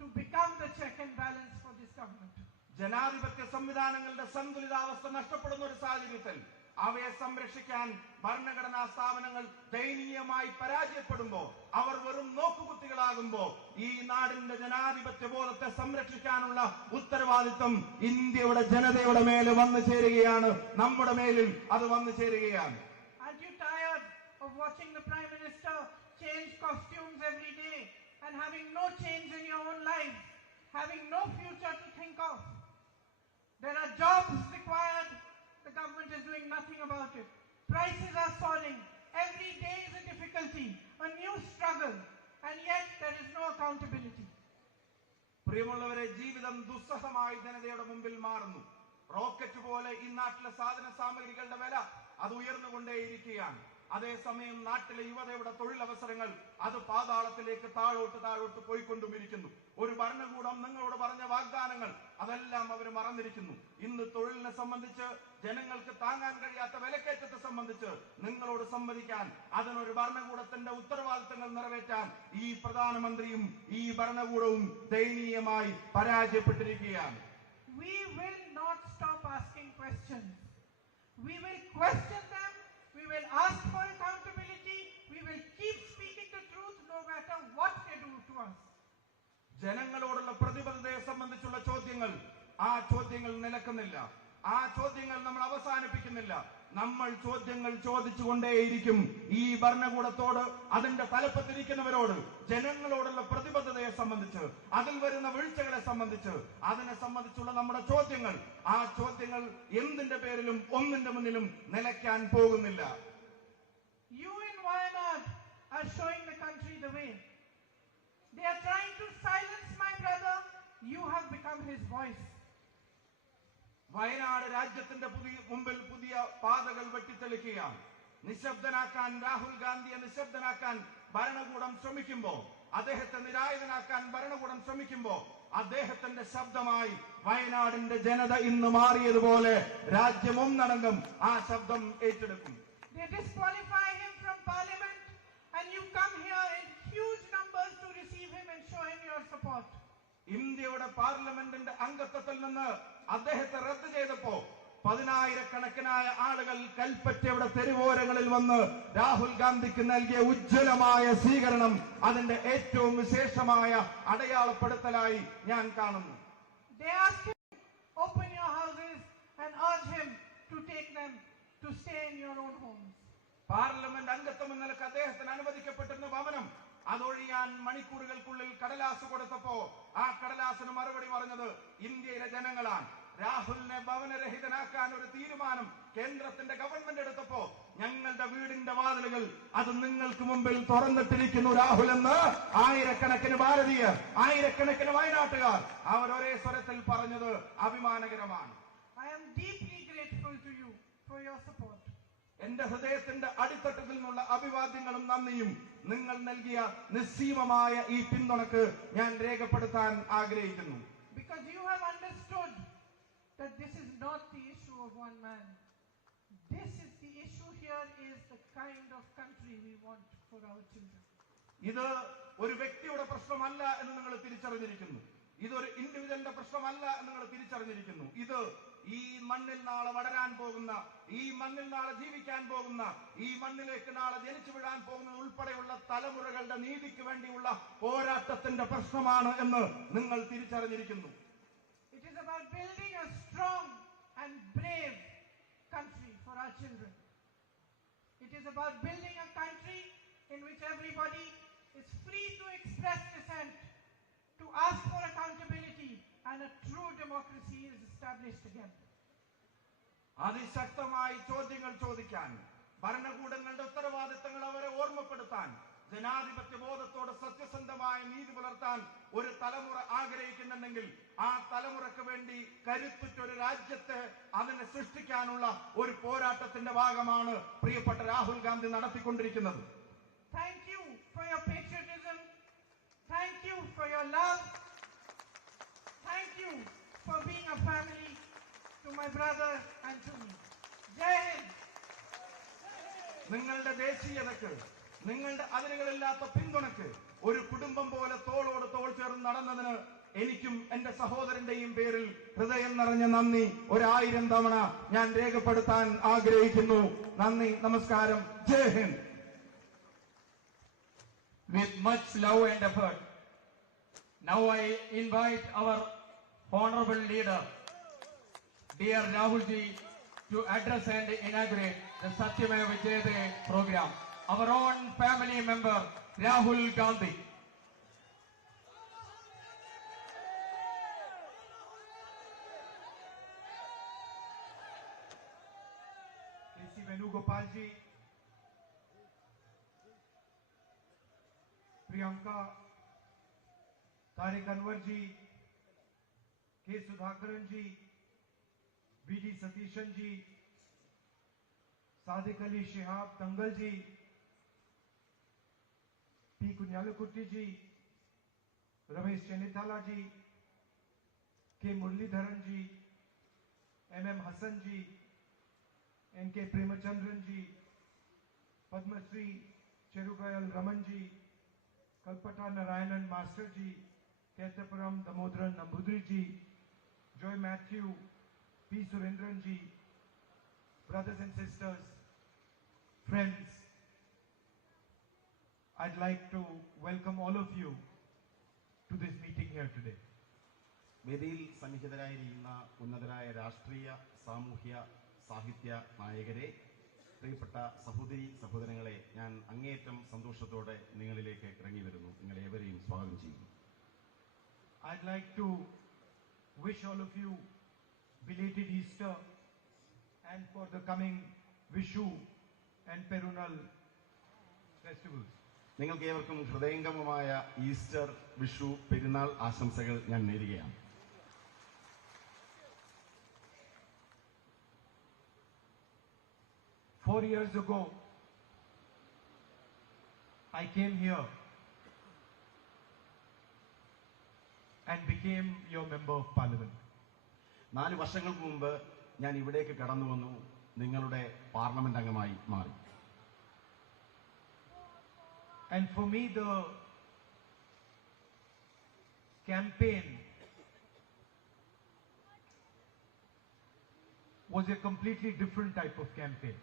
to become the check and balance for this government. ജനാധിപത്യ സംവിധാനങ്ങളുടെ സന്തുലിതാവസ്ഥ നഷ്ടപ്പെടുന്ന ഒരു സാഹചര്യത്തിൽ അവയെ സംരക്ഷിക്കാൻ ഭരണഘടനാ സ്ഥാപനങ്ങൾ ദയനീയമായി പരാജയപ്പെടുമ്പോ, അവർ വെറും നോക്കുകുത്തികളാകുമ്പോ ഈ നാടിന്റെ ജനാധിപത്യ ബോധത്തെ സംരക്ഷിക്കാനുള്ള ഉത്തരവാദിത്വം ഇന്ത്യയുടെ ജനതയുടെ മേലെ വന്നു ചേരുകയാണ്, നമ്മുടെ മേലിൽ അത് വന്നു ചേരുകയാണ്. Aren't you tired of watching the Prime Minister change costumes every day and having no change in your own life, having no future to think of? There are jobs required. The government is doing nothing about it. Prices are soaring. Every day is a difficulty, a new struggle, and yet there is no accountability. പ്രിയമുള്ളവരെ, ജീവിതം ദുസ്സഹമായി ജനതയുടെ മുമ്പിൽ മാറുന്നു. Rocket പോലെ ഈ നാട്ടിലെ സാധന സാമഗ്രികളുടെ വില അത് ഉയർന്നുകൊണ്ടേയിരിക്കുകയാണ്. അതേസമയം നാട്ടിലെ യുവതയുടെ തൊഴിലവസരങ്ങൾ അത് പാതാളത്തിലേക്ക് താഴോട്ട് പോയിക്കൊണ്ടുമിരിക്കുന്നു. ഒരു ഭരണകൂടം നിങ്ങളോട് പറഞ്ഞ വാഗ്ദാനങ്ങൾ അതെല്ലാം അവർ മറന്നിരിക്കുന്നു. ഇന്ന് തൊഴിലിനെ സംബന്ധിച്ച്, ജനങ്ങൾക്ക് താങ്ങാൻ കഴിയാത്ത വിലക്കയറ്റത്തെ സംബന്ധിച്ച് നിങ്ങളോട് സംവദിക്കാൻ, അതിനൊരു ഭരണകൂടത്തിന്റെ ഉത്തരവാദിത്തങ്ങൾ നിറവേറ്റാൻ ഈ പ്രധാനമന്ത്രിയും ഈ ഭരണകൂടവും ദയനീയമായി പരാജയപ്പെട്ടിരിക്കുകയാണ്. We will not stop asking questions. We will question them. We will ask for accountability. We will keep speaking the truth no matter what they do to us. ജനങ്ങളോടുള്ള പ്രതിബദ്ധതയെ സംബന്ധിച്ചുള്ള ചോദ്യങ്ങൾ, ആ ചോദ്യങ്ങൾ നിലക്കുന്നില്ല. ആ ചോദ്യങ്ങൾ നമ്മൾ അവസാനിപ്പിക്കുന്നില്ല. നമ്മൾ ചോദ്യങ്ങൾ ചോദിച്ചുകൊണ്ടേയിരിക്കും. ഈ ഭരണകൂടത്തോട്, അതിന്റെ തലപ്പത്തിരിക്കുന്നവരോട്, ജനങ്ങളോടുള്ള പ്രതിബദ്ധതയെ സംബന്ധിച്ച്, അതിൽ വരുന്ന വീഴ്ചകളെ സംബന്ധിച്ച്, അതിനെ സംബന്ധിച്ചുള്ള നമ്മുടെ ചോദ്യങ്ങൾ, ആ ചോദ്യങ്ങൾ എന്തിന്റെ പേരിലും ഒന്നിന്റെ മുന്നിലും നിലയ്ക്കാൻ പോകുന്നില്ല. You in Wayanad are showing the country the way. They are trying to silence my brother. You have become his voice. Wayanad രാജ്യത്തിന്റെ മുമ്പിൽ പുതിയ പാതകൾ വെട്ടിത്തെളിക്കുകയാണ്. നിശബ്ദനാക്കാൻ, രാഹുൽ ഗാന്ധിയെ നിശബ്ദനാക്കാൻ ഭരണകൂടം ശ്രമിക്കുമ്പോ, അദ്ദേഹത്തെ നിരായുധനാക്കാൻ ഭരണകൂടം ശ്രമിക്കുമ്പോ, അദ്ദേഹത്തിന്റെ ശബ്ദമായി വയനാടിന്റെ ജനത ഇന്ന് മാറിയതുപോലെ രാജ്യമൊന്നടങ്കം ആ ശബ്ദം ഏറ്റെടുക്കും. They disqualify him from parliament and you come here in huge numbers to receive him and show him your support. ഇന്ത്യയുടെ പാർലമെന്റിന്റെ അംഗത്വത്തിൽ നിന്ന് അദ്ദേഹത്തെ റദ്ദ് ചെയ്തപ്പോ 10,000-കണക്കിനായ ആളുകൾ കൽപ്പറ്റയുടെ തെരുവോരങ്ങളിൽ വന്ന് രാഹുൽ ഗാന്ധിക്ക് നൽകിയ ഉജ്ജ്വലമായ സ്വീകരണം അതിന്റെ ഏറ്റവും വിശേഷമായ അടയാളപ്പെടുത്തലായി ഞാൻ കാണുന്നു. They asked him, open your houses and urge him to take them to stay in your own homes. Parliament അംഗത്വം എന്ന നിലക്ക് അദ്ദേഹത്തിന് അനുവദിക്കപ്പെട്ടിരുന്ന ഭവനം അതൊഴിയാൻ മണിക്കൂറുകൾക്കുള്ളിൽ കടലാസ് കൊടുത്തപ്പോ ആ കടലാസിന് മറുപടി പറഞ്ഞത് ഇന്ത്യയിലെ ജനങ്ങളാണ്. രാഹുലിനെ ഭവനരഹിതനാക്കാൻ ഒരു തീരുമാനം കേന്ദ്രത്തിന്റെ ഗവൺമെന്റ് എടുത്തപ്പോ ഞങ്ങളുടെ വീടിന്റെ വാതിലുകൾ അത് നിങ്ങൾക്ക് മുമ്പിൽ തുറന്നിട്ടിരിക്കുന്നു രാഹുൽ എന്ന് ആയിരക്കണക്കിന് ഭാരതീയർ, ആയിരക്കണക്കിന് വയനാട്ടുകാർ അവർ ഒരേ സ്വരത്തിൽ പറഞ്ഞത് അഭിമാനകരമാണ്. I am deeply grateful to you for your support. എന്റെ ഹൃദയത്തിന്റെ അടിത്തട്ടിൽ നിന്നുള്ള അഭിവാദ്യങ്ങളും നന്ദിയും നിങ്ങൾ നൽകിയ നിസ്സീമമായ ഈ പിന്തുണക്ക് ഞാൻ രേഖപ്പെടുത്താൻ ആഗ്രഹിക്കുന്നു. Because you have understood that this is not the issue of one man. This is the issue here is the kind of country we want for our children. ഇത് ഒരു വ്യക്തിയുടെ പ്രശ്നമല്ല എന്ന് നിങ്ങൾ തിരിച്ചറിഞ്ഞിരിക്കുന്നു. ഇതൊരു ഇൻഡിവിജ്വലിന്റെ പ്രശ്നമല്ല എന്ന് നിങ്ങൾ തിരിച്ചറിഞ്ഞിരിക്കുന്നു. ഇത് ഈ മണ്ണിൽ നാളെ വളരാൻ പോകുന്ന, ഈ മണ്ണിൽ നാളെ ജീവിക്കാൻ പോകുന്ന, ഈ മണ്ണിലേക്ക് നാളെ ജനിച്ചു വിടാൻ പോകുന്ന ഉൾപ്പെടെയുള്ള തലമുറകളുടെ നീതിക്ക് വേണ്ടിയുള്ള പോരാട്ടത്തിന്റെ പ്രശ്നമാണ് എന്ന് നിങ്ങൾ തിരിച്ചറിഞ്ഞിരിക്കുന്നു. It is about building a strong and brave country for our children. It is about building a country in which everybody is free to express dissent, to ask for accountability, and a true democracy is established again. അതിശക്തമായി ചോദ്യങ്ങൾ ചോദിക്കാൻ, ഭരണകൂടങ്ങളുടെ ഉത്തരവാദിത്തങ്ങൾ അവരെ ഓർമ്മപ്പെടുത്താൻ, ജനാധിപത്യ ബോധത്തോടെ സത്യസന്ധമായ നീതി പുലർത്താൻ ഒരു തലമുറ ആഗ്രഹിക്കുന്നുണ്ടെങ്കിൽ ആ തലമുറക്ക് വേണ്ടി കരുത്തുറ്റൊരു രാജ്യത്തെ അതിനെ സൃഷ്ടിക്കാനുള്ള ഒരു പോരാട്ടത്തിന്റെ ഭാഗമാണ് പ്രിയപ്പെട്ട രാഹുൽ ഗാന്ധി നടത്തിക്കൊണ്ടിരിക്കുന്നത്. Thank you for your patriotism. Thank you for your love. Thank you for being a family to my brother and to me. Jai Hind. നിങ്ങളുടെ ദേശീയതക്ക്, നിങ്ങളുടെ അതിരുകളില്ലാത്ത പിന്തുണക്ക്, ഒരു കുടുംബം പോലെ തോളോട് തോൾ ചേർന്ന് നടന്നതിന് എനിക്കും എന്റെ സഹോദരന്റെയും പേരിൽ ഹൃദയം നിറഞ്ഞ നന്ദി 1000 തവണ ഞാൻ രേഖപ്പെടുത്താൻ ആഗ്രഹിക്കുന്നു. നന്ദി, നമസ്കാരം, ജയ് Hind. With much love and effort, now I invite our honorable leader, dear Rahulji, to address and inaugurate the Satyameva Jayate program. Our own family member, Rahul Gandhi. K.C. Venugopal ji, Priyanka, Tarik Anwar ji, K. Sudhakaran ji, B.D. Satishan ji, Sadiq Ali Shihab Tangal ji, P. Kunyalukutti ji, Ramesh Chenithala ji, K. Muralidharan ji, M. Hassan ji, N.K. Premachandran ji, Padma Shri Cherugayal Raman ji, Kalpata Narayanan Master ji, Ketapuram Damodran Nambudri ji, Joy Matthew, P. Surendran ji, brothers and sisters, friends, I'd like to welcome all of you to this meeting here today. വേദിയിൽ സന്നിഹിതരായിരിക്കുന്ന ഉന്നതരായ രാഷ്ട്രീയ, സാമൂഹ്യ, സാഹിത്യ നായകരെ, പ്രിയപ്പെട്ട സഹോദരി സഹോദരങ്ങളെ, ഞാൻ അങ്ങേയറ്റം സന്തോഷത്തോടെ നിങ്ങളിലേക്ക് ഇറങ്ങി വരുന്നു. നിങ്ങളേവരെയും സ്വാഗതം ചെയ്യുന്നു. I'd like to wish all of you belated Easter and for the coming Vishu and Perunal festivals. നിങ്ങൾക്ക് ഏവർക്കും ഹൃദയംഗമമായ ഈസ്റ്റർ, വിഷു, പെരുന്നാൾ ആശംസകൾ ഞാൻ നേരുകയാണ്. Four years ago, I came here and became your member of parliament. 4 വർഷങ്ങൾക്ക് മുമ്പ് ഞാൻ ഇവിടേക്ക് കടന്നു വന്നു, നിങ്ങളുടെ പാർലമെന്റ് അംഗമായി മാറി. And for me, the campaign was a completely different type of campaign.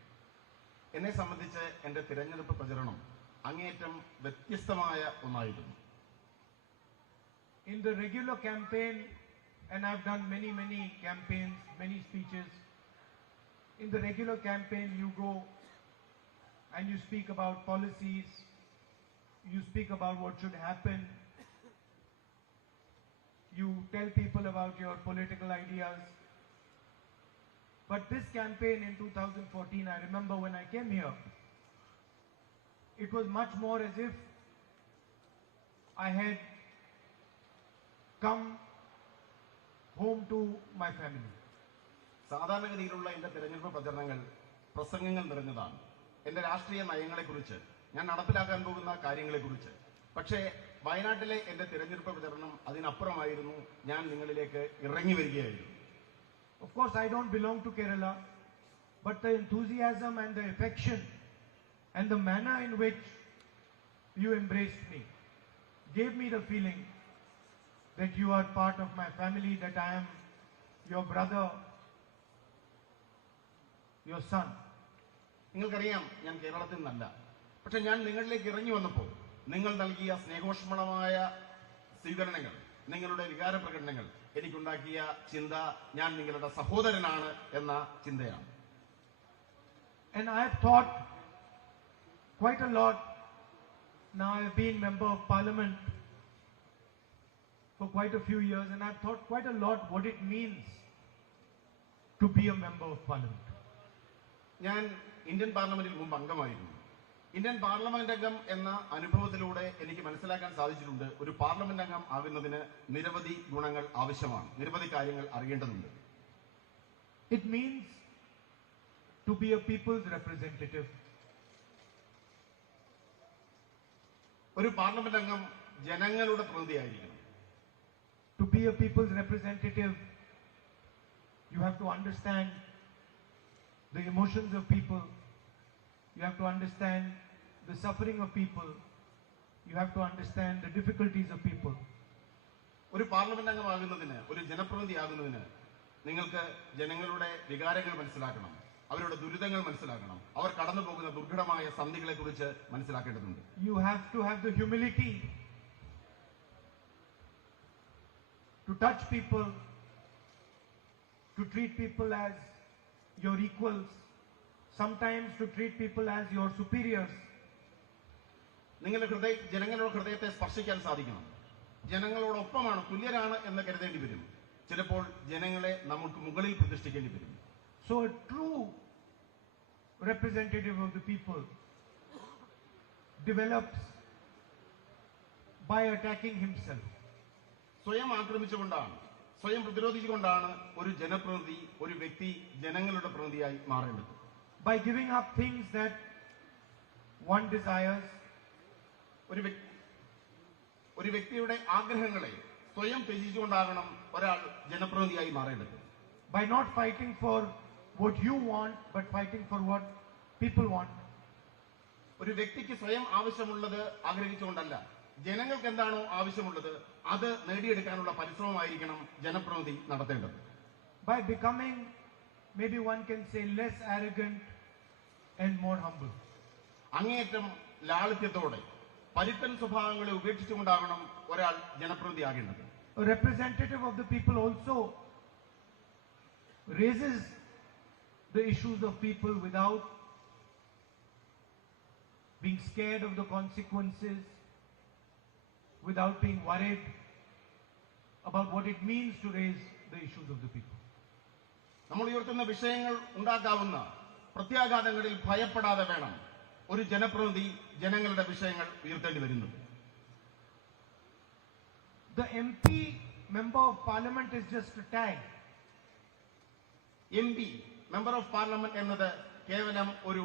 എന്നെ സംബന്ധിച്ച് എൻ്റെ തിരഞ്ഞെടുപ്പ് പ്രചരണം അങ്ങേയറ്റം വ്യത്യസ്തമായ ഒന്നായിരുന്നു. In the regular campaign, and I've done many campaigns, many speeches. In the regular campaign, you go and you speak about policies, you speak about what should happen, you tell people about your political ideas. But this campaign in 2014, I remember when I came here, it was much more as if I had come home to my family. സാധാരണഗതിയിലുള്ള എൻ്റെ തിരഞ്ഞെടുപ്പ് പ്രചരണങ്ങൾ പ്രസംഗങ്ങൾ നിറഞ്ഞതാണ്. എൻ്റെ രാഷ്ട്രീയ നയങ്ങളെക്കുറിച്ച്, ഞാൻ നടപ്പിലാക്കാൻ പോകുന്ന കാര്യങ്ങളെക്കുറിച്ച്. പക്ഷേ വയനാട്ടിലെ എൻ്റെ തിരഞ്ഞെടുപ്പ് പ്രചരണം അതിനപ്പുറമായിരുന്നു. ഞാൻ നിങ്ങളിലേക്ക് ഇറങ്ങി വരികയായിരുന്നു. Of course, I don't belong to Kerala, but the enthusiasm and the affection and the manner in which you embraced me gave me the feeling that you are part of my family, that I am your brother, your son. നിങ്ങൾക്കറിയാം, ഞാൻ കേരളത്തിൽ നിന്നല്ല. പക്ഷെ ഞാൻ നിങ്ങളിലേക്ക് ഇറങ്ങി വന്നപ്പോൾ നിങ്ങൾ നൽകിയ സ്നേഹോഷ്മളമായ സ്വീകരണങ്ങൾ, നിങ്ങളുടെ വികാര പ്രകടനങ്ങൾ എനിക്കുണ്ടാക്കിയ ചിന്ത ഞാൻ നിങ്ങളുടെ സഹോദരനാണ് എന്ന ചിന്തയാണ്. And I have thought quite a lot. Now I have been member of parliament for quite a few years, and I've thought quite a lot what it means to be a member of parliament. ഞാൻ Indian പാർലമെന്റിൽ മുമ്പ് അംഗമായിരുന്നു. Indian parliament അംഗം എന്ന അനുഭവത്തിലൂടെ എനിക്ക് മനസ്സിലാക്കാൻ സാധിച്ചിട്ടുണ്ട്, ഒരു പാർലമെന്റ് അംഗം ആകുന്നതിന് നിരവധി ഗുണങ്ങൾ ആവശ്യമാണ്, നിരവധി കാര്യങ്ങൾ അറിയേണ്ടതുണ്ട്. It means to be a people's representative. ഒരു പാർലമെന്റ് അംഗം ജനങ്ങളുടെ പ്രതിനിധിയായിരിക്കണം. To be a people's representative, you have to understand the emotions of people. You have to understand the suffering of people. You have to understand the difficulties of people. ഒരു parliament അംഗമാകുന്നതിന്, ഒരു ജനപ്രതിനിധിയാകുന്നതിന് നിങ്ങൾക്ക് ജനങ്ങളുടെ വികാരങ്ങൾ മനസ്സിലാക്കണം, അവരുടെ ദുരിതങ്ങൾ മനസ്സിലാക്കണം, അവർ കടന്നു പോകുന്ന ദുർഘടമായ സന്ധികളെ കുറിച്ച് മനസ്സിലാക്കേണ്ടതുണ്ട്. You have to have the humility to touch people, to treat people as your equals, sometimes to treat people as your superiors. നിങ്ങളുടെ ജനങ്ങളുടെ ഹൃദയത്തെ സ്പർശിക്കാൻ സാധിക്കണം. ജനങ്ങളോടൊപ്പമാണ്, തുല്യരാണ് എന്ന് കരുതേണ്ടി വരും. ചിലപ്പോൾ ജനങ്ങളെ നമുക്ക് മുകളിൽ പ്രതിഷ്ഠിക്കേണ്ടി വരും. So a true representative of the people develops by attacking himself. സ്വയം ആക്രമിച്ചുകൊണ്ടാണ്, സ്വയം പ്രതിരോധിച്ചുകൊണ്ടാണ് ഒരു ജനപ്രതിനിധി, ഒരു വ്യക്തി ജനങ്ങളുടെ പ്രതിനിധിയായി മാറേണ്ടത്. by giving up things that one desires, ഒരു വ്യക്തിയുടെ ആഗ്രഹങ്ങളെ സ്വയം ത്യജിച്ചുകൊണ്ടാകണം ഒരാൾ ജനപ്രതിനിധിയായി മാറേണ്ടത്. by not fighting for what you want but fighting for what people want. ഒരു വ്യക്തിക്ക് സ്വയം ആവശ്യമുള്ളത് ആഗ്രഹിച്ചുകൊണ്ടല്ല, ജനങ്ങൾക്ക് എന്താണോ ആവശ്യമുള്ളത് അത് നേടിയെടുക്കാനുള്ള പരിശ്രമമായിരിക്കണം ജനപ്രതിനിധി നടത്തേണ്ടത്. by becoming, maybe one can say, less arrogant and more humble. അങ്ങേയറ്റം ലാളിത്യത്തോടെ പരിത്തൻ സ്വഭാവങ്ങളെ ഉപേക്ഷിച്ചുകൊണ്ടാകണം ഒരാൾ ജനപ്രതിനിധിയാകേണ്ടത്. A representative of the people also raises the issues of people without being scared of the consequences, without being worried about what it means to raise the issues of the people. നമ്മൾ ഉയർത്തുന്ന വിഷയങ്ങൾ ഉണ്ടാക്കാവുന്ന പ്രത്യാഘാതങ്ങളിൽ ഭയപ്പെടാതെ വേണം ഒരു ജനപ്രതിനിധി ജനങ്ങളുടെ വിഷയങ്ങൾ ഉയർത്തേണ്ടി വരുന്നത്. The MP, member of parliament, is just a tag. MP, member of parliament എന്നത് കേവലം ഒരു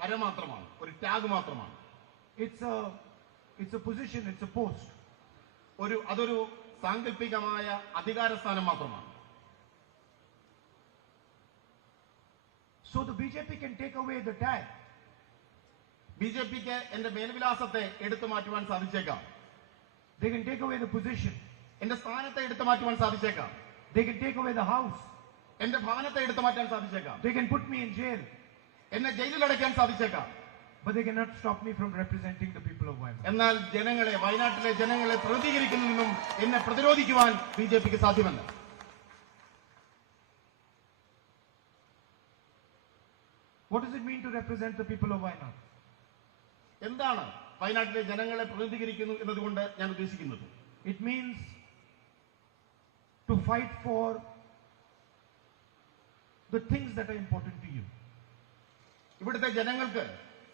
വര മാത്രമാണ്, ഒരു ടാഗ് മാത്രമാണ്. It's a position, it's a post. അതൊരു സാങ്കല്പികമായ അധികാരസ്ഥാനം മാത്രമാണ്. So the BJP can take away the tag. ബിജെപിക്ക് എന്റെ മേൽവിലാസത്തെ എടുത്തു മാറ്റുവാൻ സാധിച്ചേക്കാം. They can take away the position. എന്റെ സ്ഥാനത്തെ എടുത്തു മാറ്റുവാൻ സാധിച്ചേക്കാം. They can take away the house. എന്റെ ഭവനത്തെ എടുത്തു മാറ്റാൻ സാധിച്ചേക്കാം. They can put me in jail. എന്നെ ജയിലിൽ അടയ്ക്കാൻ സാധിച്ചേക്കാം. But they cannot stop me from representing the people of Wayanad. എന്നാൽ വയനാട്ടിലെ ജനങ്ങളെ പ്രതികരിക്കുന്നതിനും എന്നെ പ്രതിരോധിക്കുവാൻ ബിജെപിക്ക് സാധ്യമല്ല. What does it mean to represent the people of Wayanad? എന്താണ് വയനാട്ടിലെ ജനങ്ങളെ പ്രതികരിക്കുന്നു എന്നതുകൊണ്ട് ഞാൻ ഉദ്ദേശിക്കുന്നത്? It means to fight for the things that are important to you. ഇവിടുത്തെ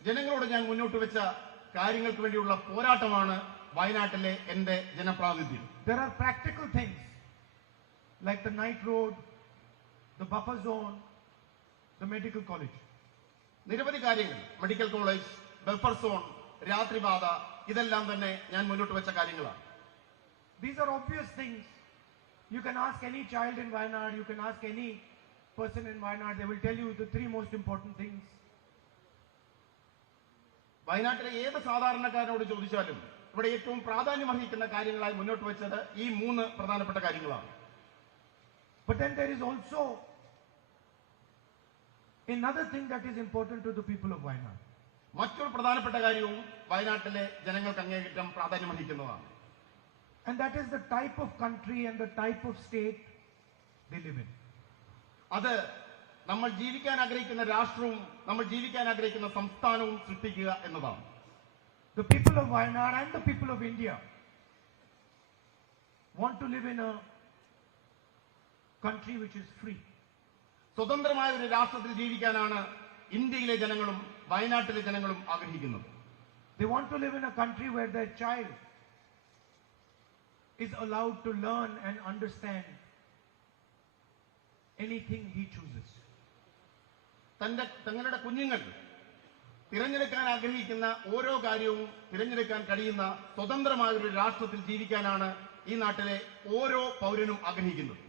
ജനങ്ങളോട് ഞാൻ മുന്നോട്ട് വെച്ച കാര്യങ്ങൾക്ക് വേണ്ടിയുള്ള പോരാട്ടമാണ് വയനാട്ടിലെ എന്റെ ജനപ്രാതിനിധ്യം. There are practical things like the night road, the buffer zone, the medical college. നിരവധി കാര്യങ്ങൾ, മെഡിക്കൽ കോളേജ്, ബഫർ സോൺ, രാത്രിപാത, ഇതെല്ലാം തന്നെ ഞാൻ മുന്നോട്ട് വെച്ച കാര്യങ്ങളാണ്. These are obvious things. You can ask any child in Wayanad, you can ask any person in Wayanad, they will tell you the three most important things. വയനാട്ടിലെ ഏത് സാധാരണക്കാരനോട് ചോദിച്ചാലും ഇവിടെ ഏറ്റവും പ്രാധാന്യം അർഹിക്കുന്ന കാര്യങ്ങളായി മുന്നോട്ട് വെച്ചത് ഈ 3 പ്രധാനപ്പെട്ട കാര്യങ്ങളാണ്. But then there is also another thing that is important to the people of Wayanad. മറ്റൊരു പ്രധാനപ്പെട്ട കാര്യവും വയനാട്ടിലെ ജനങ്ങൾക്ക് അങ്ങേയറ്റം പ്രാധാന്യം അർഹിക്കുന്നതാണ്. And that is the type of country and the type of state they live in. അത് നമ്മൾ ജീവിക്കാൻ ആഗ്രഹിക്കുന്ന രാഷ്ട്രവും നമ്മൾ ജീവിക്കാൻ ആഗ്രഹിക്കുന്ന സംസ്ഥാനവും സൃഷ്ടിക്കുക എന്നതാണ്. The people of Wayanad and the people of India want to live in a country which is free. സ്വതന്ത്രമായ ഒരു രാഷ്ട്രത്തിൽ ജീവിക്കാനാണ് ഇന്ത്യയിലെ ജനങ്ങളും വയനാട്ടിലെ ജനങ്ങളും ആഗ്രഹിക്കുന്നത്. They want to live in a country where their child is allowed to learn and understand anything he chooses. തങ്ങളുടെ കുഞ്ഞുങ്ങൾ തിരഞ്ഞെടുക്കാൻ ആഗ്രഹിക്കുന്ന ഓരോ കാര്യവും തിരഞ്ഞെടുക്കാൻ കഴിയുന്ന സ്വതന്ത്രമായ ഒരു രാഷ്ട്രത്തിൽ ജീവിക്കാനാണ് ഈ നാട്ടിലെ ഓരോ പൗരനും ആഗ്രഹിക്കുന്നത്.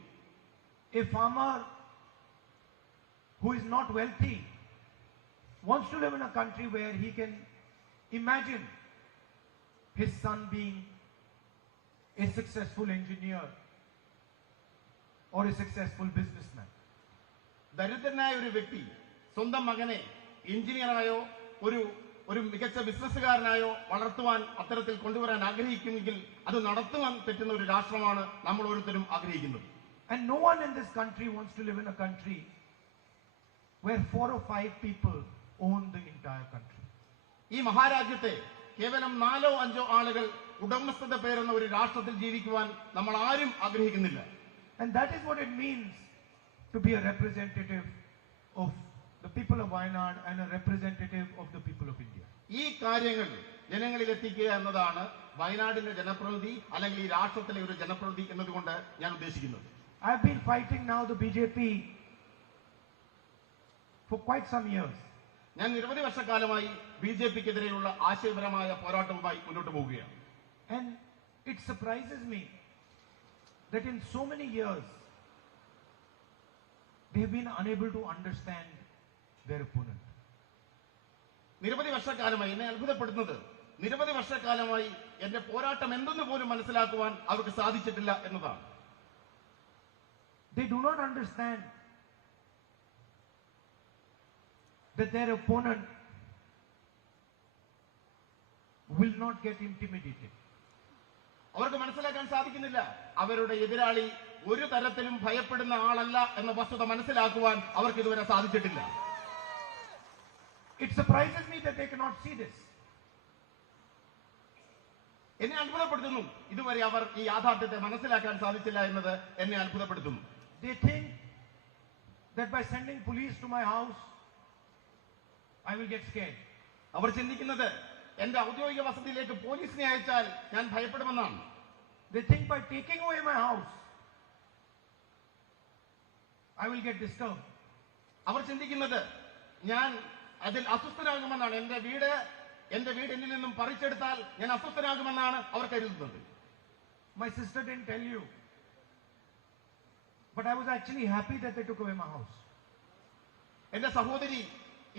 A farmer who is not wealthy wants to live in a country where he can imagine his son being a successful engineer or a successful businessman. ദരിദ്രനായ ഒരു വ്യക്തി സ്വന്തം മകനെ എഞ്ചിനീയറായോ ഒരു മികച്ച ബിസിനസ്സുകാരനായോ വളർത്തുവാൻ അത്തരത്തിൽ കൊണ്ടുവരാൻ ആഗ്രഹിക്കുമെങ്കിൽ അത് നടത്തുവാൻ പറ്റുന്ന ഒരു രാഷ്ട്രമാണ് നമ്മൾ ഓരോരുത്തരും ആഗ്രഹിക്കുന്നത്. And no one in this country wants to live in a country where 4 or 5 people own the entire country. ഈ മഹാരാജ്യത്തെ കേവലം 4 or 5 ആളുകൾ ഉടമസ്ഥത പേരുന്ന ഒരു രാഷ്ട്രത്തിൽ ജീവിക്കുവാൻ നമ്മൾ ആരും ആഗ്രഹിക്കുന്നില്ല. And that is what it means to be a representative of the people of Wayanad and a representative of the people of India. ഈ കാര്യങ്ങൾ ജനങ്ങളിൽ എത്തിക്കുക എന്നതാണ് വയനാടിന്റെ ജനപ്രതിനിധി അല്ലെങ്കിൽ ഈ രാഷ്ട്രത്തിലെ ഒരു ജനപ്രതിനിധി എന്നതുകൊണ്ട് ഞാൻ ഉദ്ദേശിക്കുന്നത്. I have been fighting now the BJP for quite some years. ഞാൻ നിരവധി വർഷക്കാലമായി ബിജെപിക്കെതിരെയുള്ള ആശയപരമായ പോരാട്ടവുമായി മുന്നോട്ട് പോവുകയാണ്. And it surprises me that in so many years, they have been unable to understand their opponent. നിരവധി വർഷക്കാലമായി എന്നെ അത്ഭുതപ്പെടുന്നത് നിരവധി വർഷക്കാലമായി എന്റെ പോരാട്ടം എന്തെന്ന് പോലും മനസ്സിലാക്കുവാൻ അവർക്ക് സാധിച്ചിട്ടില്ല എന്നതാണ്. They do not understand that their opponent will not get intimidated. അവർക്ക് മനസ്സിലാക്കാൻ സാധിക്കുന്നില്ല അവരുടെ എതിരാളി ഒരു തരത്തിലും ഭയപ്പെടുന്ന ആളല്ല എന്ന വസ്തുത മനസ്സിലാക്കുവാൻ അവർക്ക് ഇതുവരെ സാധിച്ചിട്ടില്ല. It surprises me that they cannot see this. എന്നെ അത്ഭുതപ്പെടുത്തുന്നു ഇതുവരെ അവർ ഈ യാഥാർത്ഥ്യത്തെ മനസ്സിലാക്കാൻ സാധിച്ചില്ല എന്നത് എന്നെ അത്ഭുതപ്പെടുത്തുന്നു. They think that by sending police to my house, I will get scared. അവർ ചിന്തിക്കുന്നത് എന്റെ ഔദ്യോഗിക വസതിയിലേക്ക് പോലീസിനെ അയച്ചാൽ ഞാൻ ഭയപ്പെടുമെന്നാണ്. They think by taking away my house, I will get disturbed. അവർ ചിന്തിക്കുന്നത് ഞാൻ അതിൽ അസ്വസ്ഥനാകുമെന്നാണ്. എന്റെ വീട് എന്നിൽ നിന്നും പറിച്ചെടുത്താൽ ഞാൻ അസ്വസ്ഥനാകുമെന്നാണ് അവർ കരുതുന്നത്. My sister didn't tell you, but I was actually happy that they took away my house. എന്റെ സഹോദരി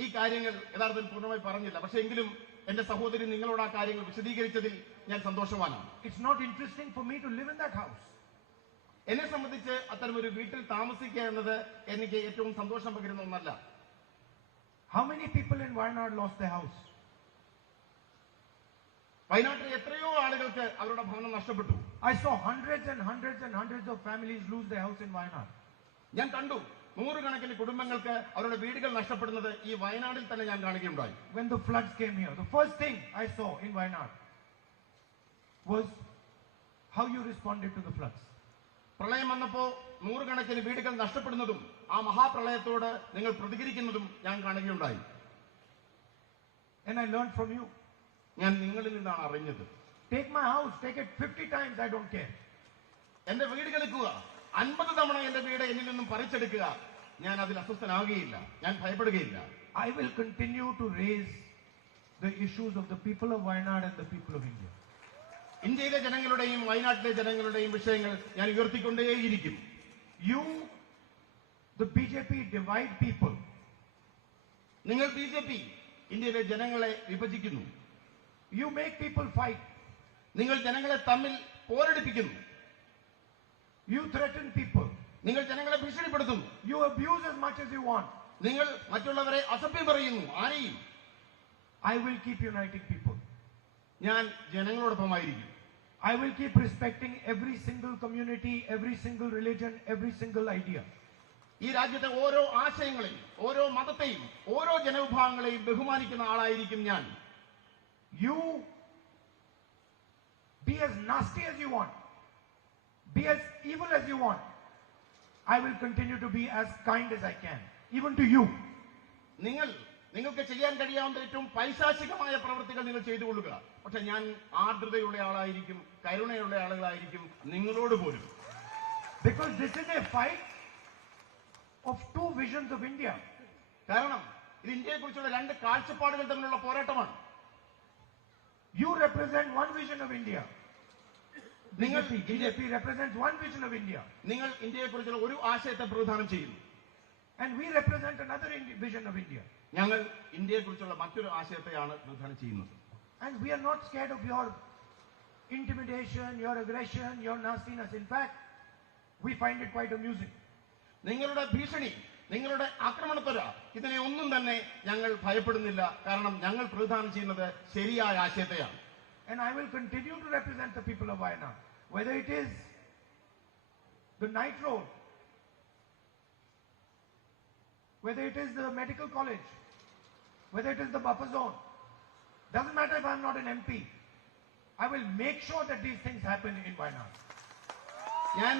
ഈ കാര്യങ്ങൾ യഥാർത്ഥത്തിൽ പൂർണ്ണമായി പറഞ്ഞില്ല. പക്ഷെ എങ്കിലും എന്റെ സഹോദരി നിങ്ങളോട് ആ കാര്യങ്ങൾ വിശദീകരിച്ചതിൽ ഞാൻ സന്തോഷവാനാണ്. It's not interesting for me to live in that house. എന്നെ സംബന്ധിച്ച് അത്തരമൊരു വീട്ടിൽ താമസിക്കുക എന്നത് എനിക്ക് ഏറ്റവും സന്തോഷം പകരുന്ന ഒന്നല്ല. How many people in Wayanad lost their house? വയനാട്ടിൽ എത്രയോ ആളുകൾക്ക് അവരുടെ ഭവനം നഷ്ടപ്പെട്ടു. I saw hundreds and hundreds and hundreds of families lose their house in Wayanad. ഞാൻ കണ്ടു നൂറുകണക്കിന് കുടുംബങ്ങൾക്ക് അവരുടെ വീടുകൾ നഷ്ടപ്പെടുന്നത് ഈ വയനാടിൽ തന്നെ ഞാൻ കാണുകയുണ്ടായി. When the floods came here, the first thing I saw in Wayanad was how you responded to the floods. പ്രളയം വന്നപ്പോ നൂറുകണക്കിന് വീടുകൾ നഷ്ടപ്പെടുന്നതും ആ മഹാപ്രളയത്തോട് നിങ്ങൾ പ്രതികരിക്കുന്നതും ഞാൻ കാണുകയുണ്ടായി. And I learned from you. ഞാൻ നിങ്ങളിൽ നിന്നാണ് അറിഞ്ഞത്. Take my house, take it 50 times, I don't care. എന്റെ വീട് എടുക്കുക, 50 തവണ എന്റെ വീട് എന്നിൽ നിന്നും പറിച്ചെടുക്കുക, ഞാൻ അതിൽ അസ്വസ്ഥനാകുകയില്ല, ഞാൻ ഭയപ്പെടുകയില്ല. I will continue to raise the issues of the people of Wayanad and the people of India. ഇന്ത്യയിലെ ജനങ്ങളുടെയും വയനാട്ടിലെ ജനങ്ങളുടെയും വിഷയങ്ങൾ ഞാൻ ഉയർത്തിക്കൊണ്ടേയിരിക്കും. You, the BJP, divide people. നിങ്ങൾ ബിജെപി ഇന്ത്യയിലെ ജനങ്ങളെ വിഭജിക്കുന്നു. You make people fight. നിങ്ങൾ ജനങ്ങളെ തമ്മിൽ പോരടിപ്പിക്കുന്നു. You threaten people. നിങ്ങൾ ജനങ്ങളെ ഭീഷണിപ്പെടുത്തുന്നു. You abuse as much as you want. നിങ്ങൾ മറ്റുള്ളവരെ അസഭ്യം പറയുന്നു. ആരെയും. I will keep uniting people. ഞാൻ ജനങ്ങളോടൊപ്പമായിരിക്കും. I will keep respecting every single community, every single religion, every single idea. ഈ രാജ്യത്തെ ഓരോ ആശയങ്ങളെയും ഓരോ മതത്തെയും ഓരോ ജനവിഭാഗങ്ങളെയും ബഹുമാനിക്കുന്ന ആളായിരിക്കും ഞാൻ. You be as nasty as you want, be as evil as you want. I will continue to be as kind as I can, even to you. നിങ്ങൾക്ക് ചെയ്യാൻ കഴിയാവുന്ന ഏറ്റവും പൈശാചികമായ പ്രവൃത്തികൾ നിങ്ങൾ ചെയ്തു കൊള്ളുക. പക്ഷെ ഞാൻ ആർദ്രതയുള്ള ആളായിരിക്കും, കരുണയുള്ള ആളുകളായിരിക്കും നിങ്ങളോട് പോലും. Because this is a fight of two visions of India. കാരണം ഇത് ഇന്ത്യയെക്കുറിച്ചുള്ള രണ്ട് കാഴ്ചപ്പാടുകൾ തമ്മിലുള്ള പോരാട്ടമാണ്. You represent one vision of India. BJP represents one vision of India. നിങ്ങൾ ഇന്ത്യയെക്കുറിച്ചുള്ള ഒരു ആശയത്തെ പ്രതിനിധാനം ചെയ്യുന്നു. And we represent another vision of India. ഞങ്ങൾ ഇന്ത്യയെക്കുറിച്ചുള്ള മറ്റൊരു ആശയത്തെയാണ് പ്രതിനിധാനം ചെയ്യുന്നത്. And we are not scared of your intimidation, your aggression, your nastiness. In fact, we find it quite amusing. നിങ്ങളുടെ ഭീഷണി, നിങ്ങളുടെ ആക്രമണത്വര, ഇതിനെ ഒന്നും തന്നെ ഞങ്ങൾ ഭയപ്പെടുന്നില്ല. കാരണം ഞങ്ങൾ പ്രതിനിധാനം ചെയ്യുന്നത് ശരിയായ ആശയത്തെയാണ്. And I will continue to represent the people of Wayanad, whether it is the night road, whether it is the medical college, whether it is the buffer zone. Doesn't matter if I'm not an MP. I will make sure that these things happen in Wayanad. ഞാൻ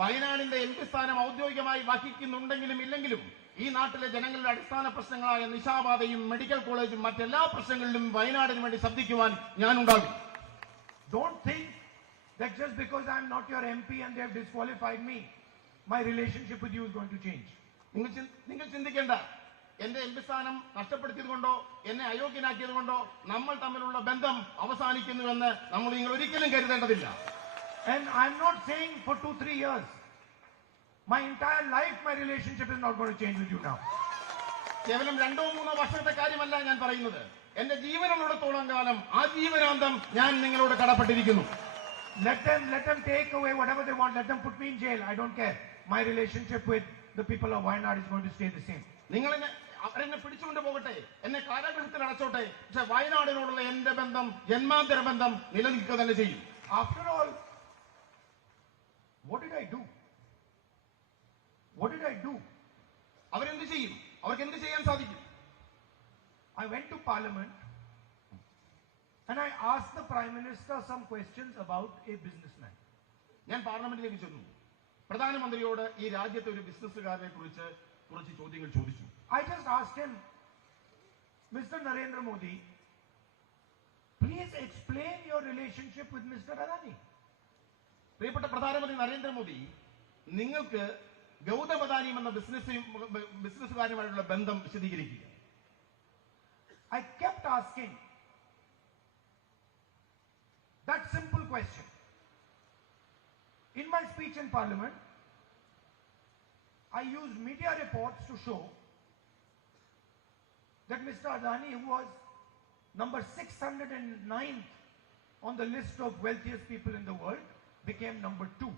വയനാടിന്റെ M P സ്ഥാനം ഔദ്യോഗികമായി വഹിക്കുന്നുണ്ടെങ്കിലും ഇല്ലെങ്കിലും ഈ നാട്ടിലെ ജനങ്ങളുടെ അടിസ്ഥാന പ്രശ്നങ്ങളായ നിശാപാതയും medical കോളേജും മറ്റെല്ലാ പ്രശ്നങ്ങളിലും വയനാടിന് വേണ്ടി ശബ്ദിക്കുവാൻ ഞാൻ ഉണ്ടാകും. Don't think that just because I'm not your MP and they have disqualified me, my relationship with you is going to change. നിങ്ങൾ ചിന്തിക്കേണ്ട, എന്റെ എം പി സ്ഥാനം നഷ്ടപ്പെടുത്തിയത് കൊണ്ടോ എന്നെ അയോഗ്യനാക്കിയത് കൊണ്ടോ നമ്മൾ തമ്മിലുള്ള ബന്ധം അവസാനിക്കുന്നുവെന്ന് നമ്മൾ നിങ്ങൾ ഒരിക്കലും കരുതേണ്ടതില്ല. And I'm not saying for 2-3 years. My entire life, my relationship is not going to change with you now. കേവലം 2-3 വർഷത്തെ കാര്യമല്ല ഞാൻ പറയുന്നത്. എന്റെ ജീവനുള്ളിടത്തോളം കാലം ആജീവനാന്തം ഞാൻ നിങ്ങളോട് കടപ്പെട്ടിരിക്കുന്നു. Let them take away whatever they want. Let them put me in jail. I don't care. My relationship with the people of Wayanad is going to stay the same. അവരെന്നെ പിടിച്ചുകൊണ്ട് പോകട്ടെ, എന്നെ കാരാഗൃഹത്തിൽ അടച്ചോട്ടെ, പക്ഷെ വയനാടിനോടുള്ള എന്റെ ബന്ധം ജന്മാന്തര ബന്ധം നിലനിൽക്കുക തന്നെ ചെയ്യും. After all, what did I do? What did I do? അവരെന്ത് ചെയ്യും? അവർക്ക് എന്ത് ചെയ്യാൻ സാധിക്കും? I went to Parliament and I asked the Prime Minister some questions about a businessman. ഞാൻ പാർലമെന്റിലേക്ക് ചെന്നു. പ്രധാനമന്ത്രിയോട് ഈ രാജ്യത്തെ ഒരു ബിസിനസ്സുകാരനെ കുറിച്ച് കുറച്ച് ചോദ്യങ്ങൾ ചോദിച്ചു. I just asked him, Mr. Narendra Modi, please explain your relationship with Mr. Adani. പ്രിയപ്പെട്ട പ്രധാനമന്ത്രി നരേന്ദ്രമോദി, നിങ്ങൾക്ക് ഗൗതം അദാനി എന്ന ബിസിനസ്സുകാരുമായിട്ടുള്ള ബന്ധം വിശദീകരിക്കുക. I kept asking that simple question. In my speech in Parliament, I used media reports to show that Mr. Adani, who was number 609th on the list of wealthiest people in the world, became number 2.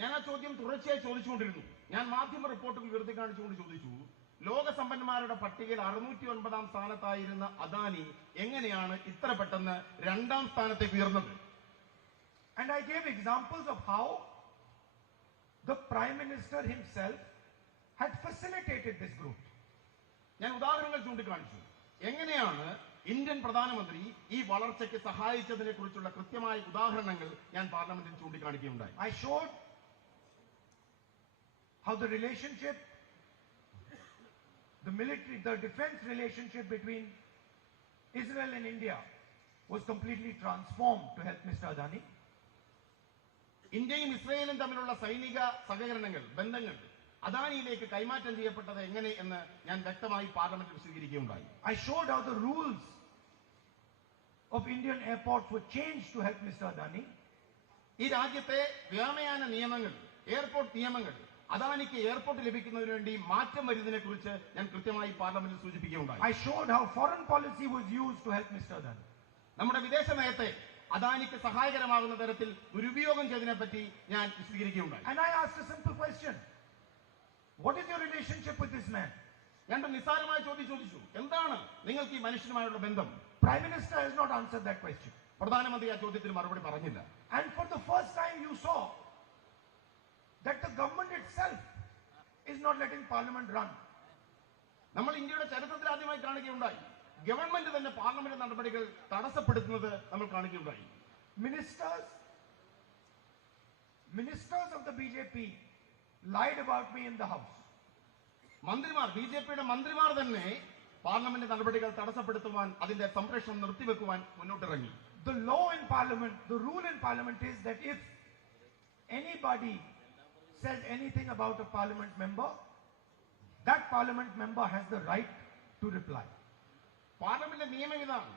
ഞാൻ ആ ചോദ്യം തുടർച്ചയായി ചോദിച്ചുകൊണ്ടിരുന്നു. ഞാൻ മാധ്യമ റിപ്പോർട്ടുകൾ ഉയർത്തി കാണിച്ചുകൊണ്ട് ചോദിച്ചു, ലോക സമ്പന്നന്മാരുടെ പട്ടികയിൽ 609 സ്ഥാനത്തായിരുന്ന അദാനി എങ്ങനെയാണ് ഇത്ര പെട്ടെന്ന് 2ാം സ്ഥാനത്തേക്ക് ഉയർന്നത്? And I gave examples of how the Prime Minister himself had facilitated this growth. ഞാൻ ഉദാഹരണങ്ങൾ ചൂണ്ടിക്കാണിച്ചു. എങ്ങനെയാണ് ഇന്ത്യൻ പ്രധാനമന്ത്രി ഈ വളർച്ചയ്ക്ക് സഹായിച്ചതിനെ കുറിച്ചുള്ള കൃത്യമായ ഉദാഹരണങ്ങൾ ഞാൻ പാർലമെന്റിൽ ചൂണ്ടിക്കാണിക്കുകയുണ്ടായി. I showed how the relationship, the defense relationship between Israel and India was completely transformed to help Mr. Adani. ഇന്ത്യയും ഇസ്രയേലും തമ്മിലുള്ള സൈനിക സഹകരണങ്ങൾ, ബന്ധങ്ങൾ അദാനിയിലേക്ക് കൈമാറ്റം ചെയ്യപ്പെട്ടത് എങ്ങനെ എന്ന് ഞാൻ വ്യക്തമായി പാർലമെന്റിൽ വിശദീകരിക്കുകയുണ്ടായി. I showed how the rules of Indian airports were changed to help Mr. Adani. ഈ രാജ്യത്തെ വ്യോമയാന നിയമങ്ങൾ, എയർപോർട്ട് നിയമങ്ങൾ അദാനിക്ക് എയർപോർട്ട് ലഭിക്കുന്നതിന് വേണ്ടി മാറ്റം വരുന്നതിനെ കുറിച്ച് ഞാൻ കൃത്യമായി പാർലമെന്റിൽ സൂചിപ്പിക്കുകയുണ്ടായി. I showed how foreign policy was used to help Mr. Adani. നമ്മുടെ വിദേശ നയത്തെ അദാനിക്ക് സഹായകരമാകുന്ന തരത്തിൽ ദുരുപയോഗം ചെയ്തതിനെ പറ്റി ഞാൻ വിശദീകരിക്കുകയുണ്ടായി. And I asked a simple question. What is your relationship with this man? ഞാൻ നിസ്സാരമായ ചോദ്യം ചോദിച്ചു, എന്താണ് നിങ്ങൾക്ക് ഈ മനുഷ്യനുമായുള്ള ബന്ധം? Prime Minister has not answered that question. പ്രധാനമന്ത്രി ആ ചോദ്യത്തിന് മറുപടി പറഞ്ഞില്ല. And for the first time you saw that the government itself is not letting Parliament run. നമ്മൾ ഇന്ത്യയുടെ ചരിത്രത്തിൽ ആദ്യമായി കാണുകയുണ്ടായി, ഗവൺമെന്റ് തന്നെ പാർലമെന്റ് നടപടികൾ തടസ്സപ്പെടുത്തുന്നത് നമ്മൾ കാണുകയുണ്ടായി. Ministers of the BJP lied about me in the house. മന്ത്രിമാർ, ബിജെപിയുടെ മന്ത്രിമാർ തന്നെ പാർലമെന്റ് നടപടികൾ തടസ്സപ്പെടുത്തുവാൻ, അതിന്റെ സംപ്രേഷണം നിർത്തിവെക്കുവാൻ മുന്നോട്ടിറങ്ങി. The law in Parliament, the rule in Parliament is that if anybody says anything about a Parliament member, that Parliament member has the right to reply. Parliament നിയമം ഇതാണ്.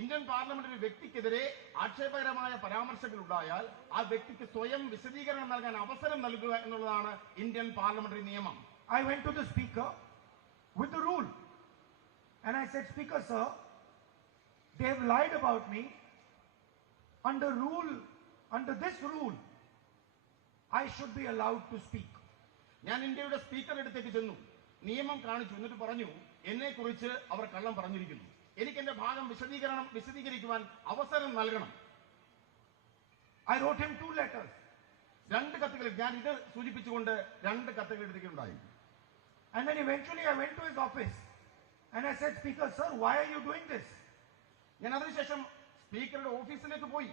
Indian parliament ഒരു വ്യക്തിക്കെതിരെ ആക്ഷേപകരമായ പരാമർശങ്ങൾ ഉണ്ടായാൽ ആ വ്യക്തിക്ക് സ്വയം വിശദീകരണം നൽകാൻ അവസരം നൽകുക എന്നുള്ളതാണ് ഇന്ത്യൻ പാർലമെന്ററി നിയമം. I went to the Speaker with the rule and I said, Speaker sir, they have lied about me. Under this rule, I should be allowed to speak. ഞാൻ ഇന്ത്യയുടെ സ്പീക്കറുടെ അടുത്തേക്ക് ചെന്നു, നിയമം കാണിച്ചു, എന്നിട്ട് പറഞ്ഞു, എന്നെ കുറിച്ച് അവർ കള്ളം പറഞ്ഞിരിക്കുന്നു, എനിക്ക് എന്റെ ഭാഗം വിശദീകരിക്കുവാൻ അവസരം നൽകണം. I wrote him 2 letters. 2 കത്തുകൾ, ഞാൻ ഇത് സൂചിപ്പിച്ചുകൊണ്ട് 2 കത്തുകൾ എടുത്തിട്ടുണ്ടായി. And then eventually I went to his office and I said, Speaker sir, why are you doing this? ഞാൻ അതിനുശേഷം സ്പീക്കറുടെ ഓഫീസിലേക്ക് പോയി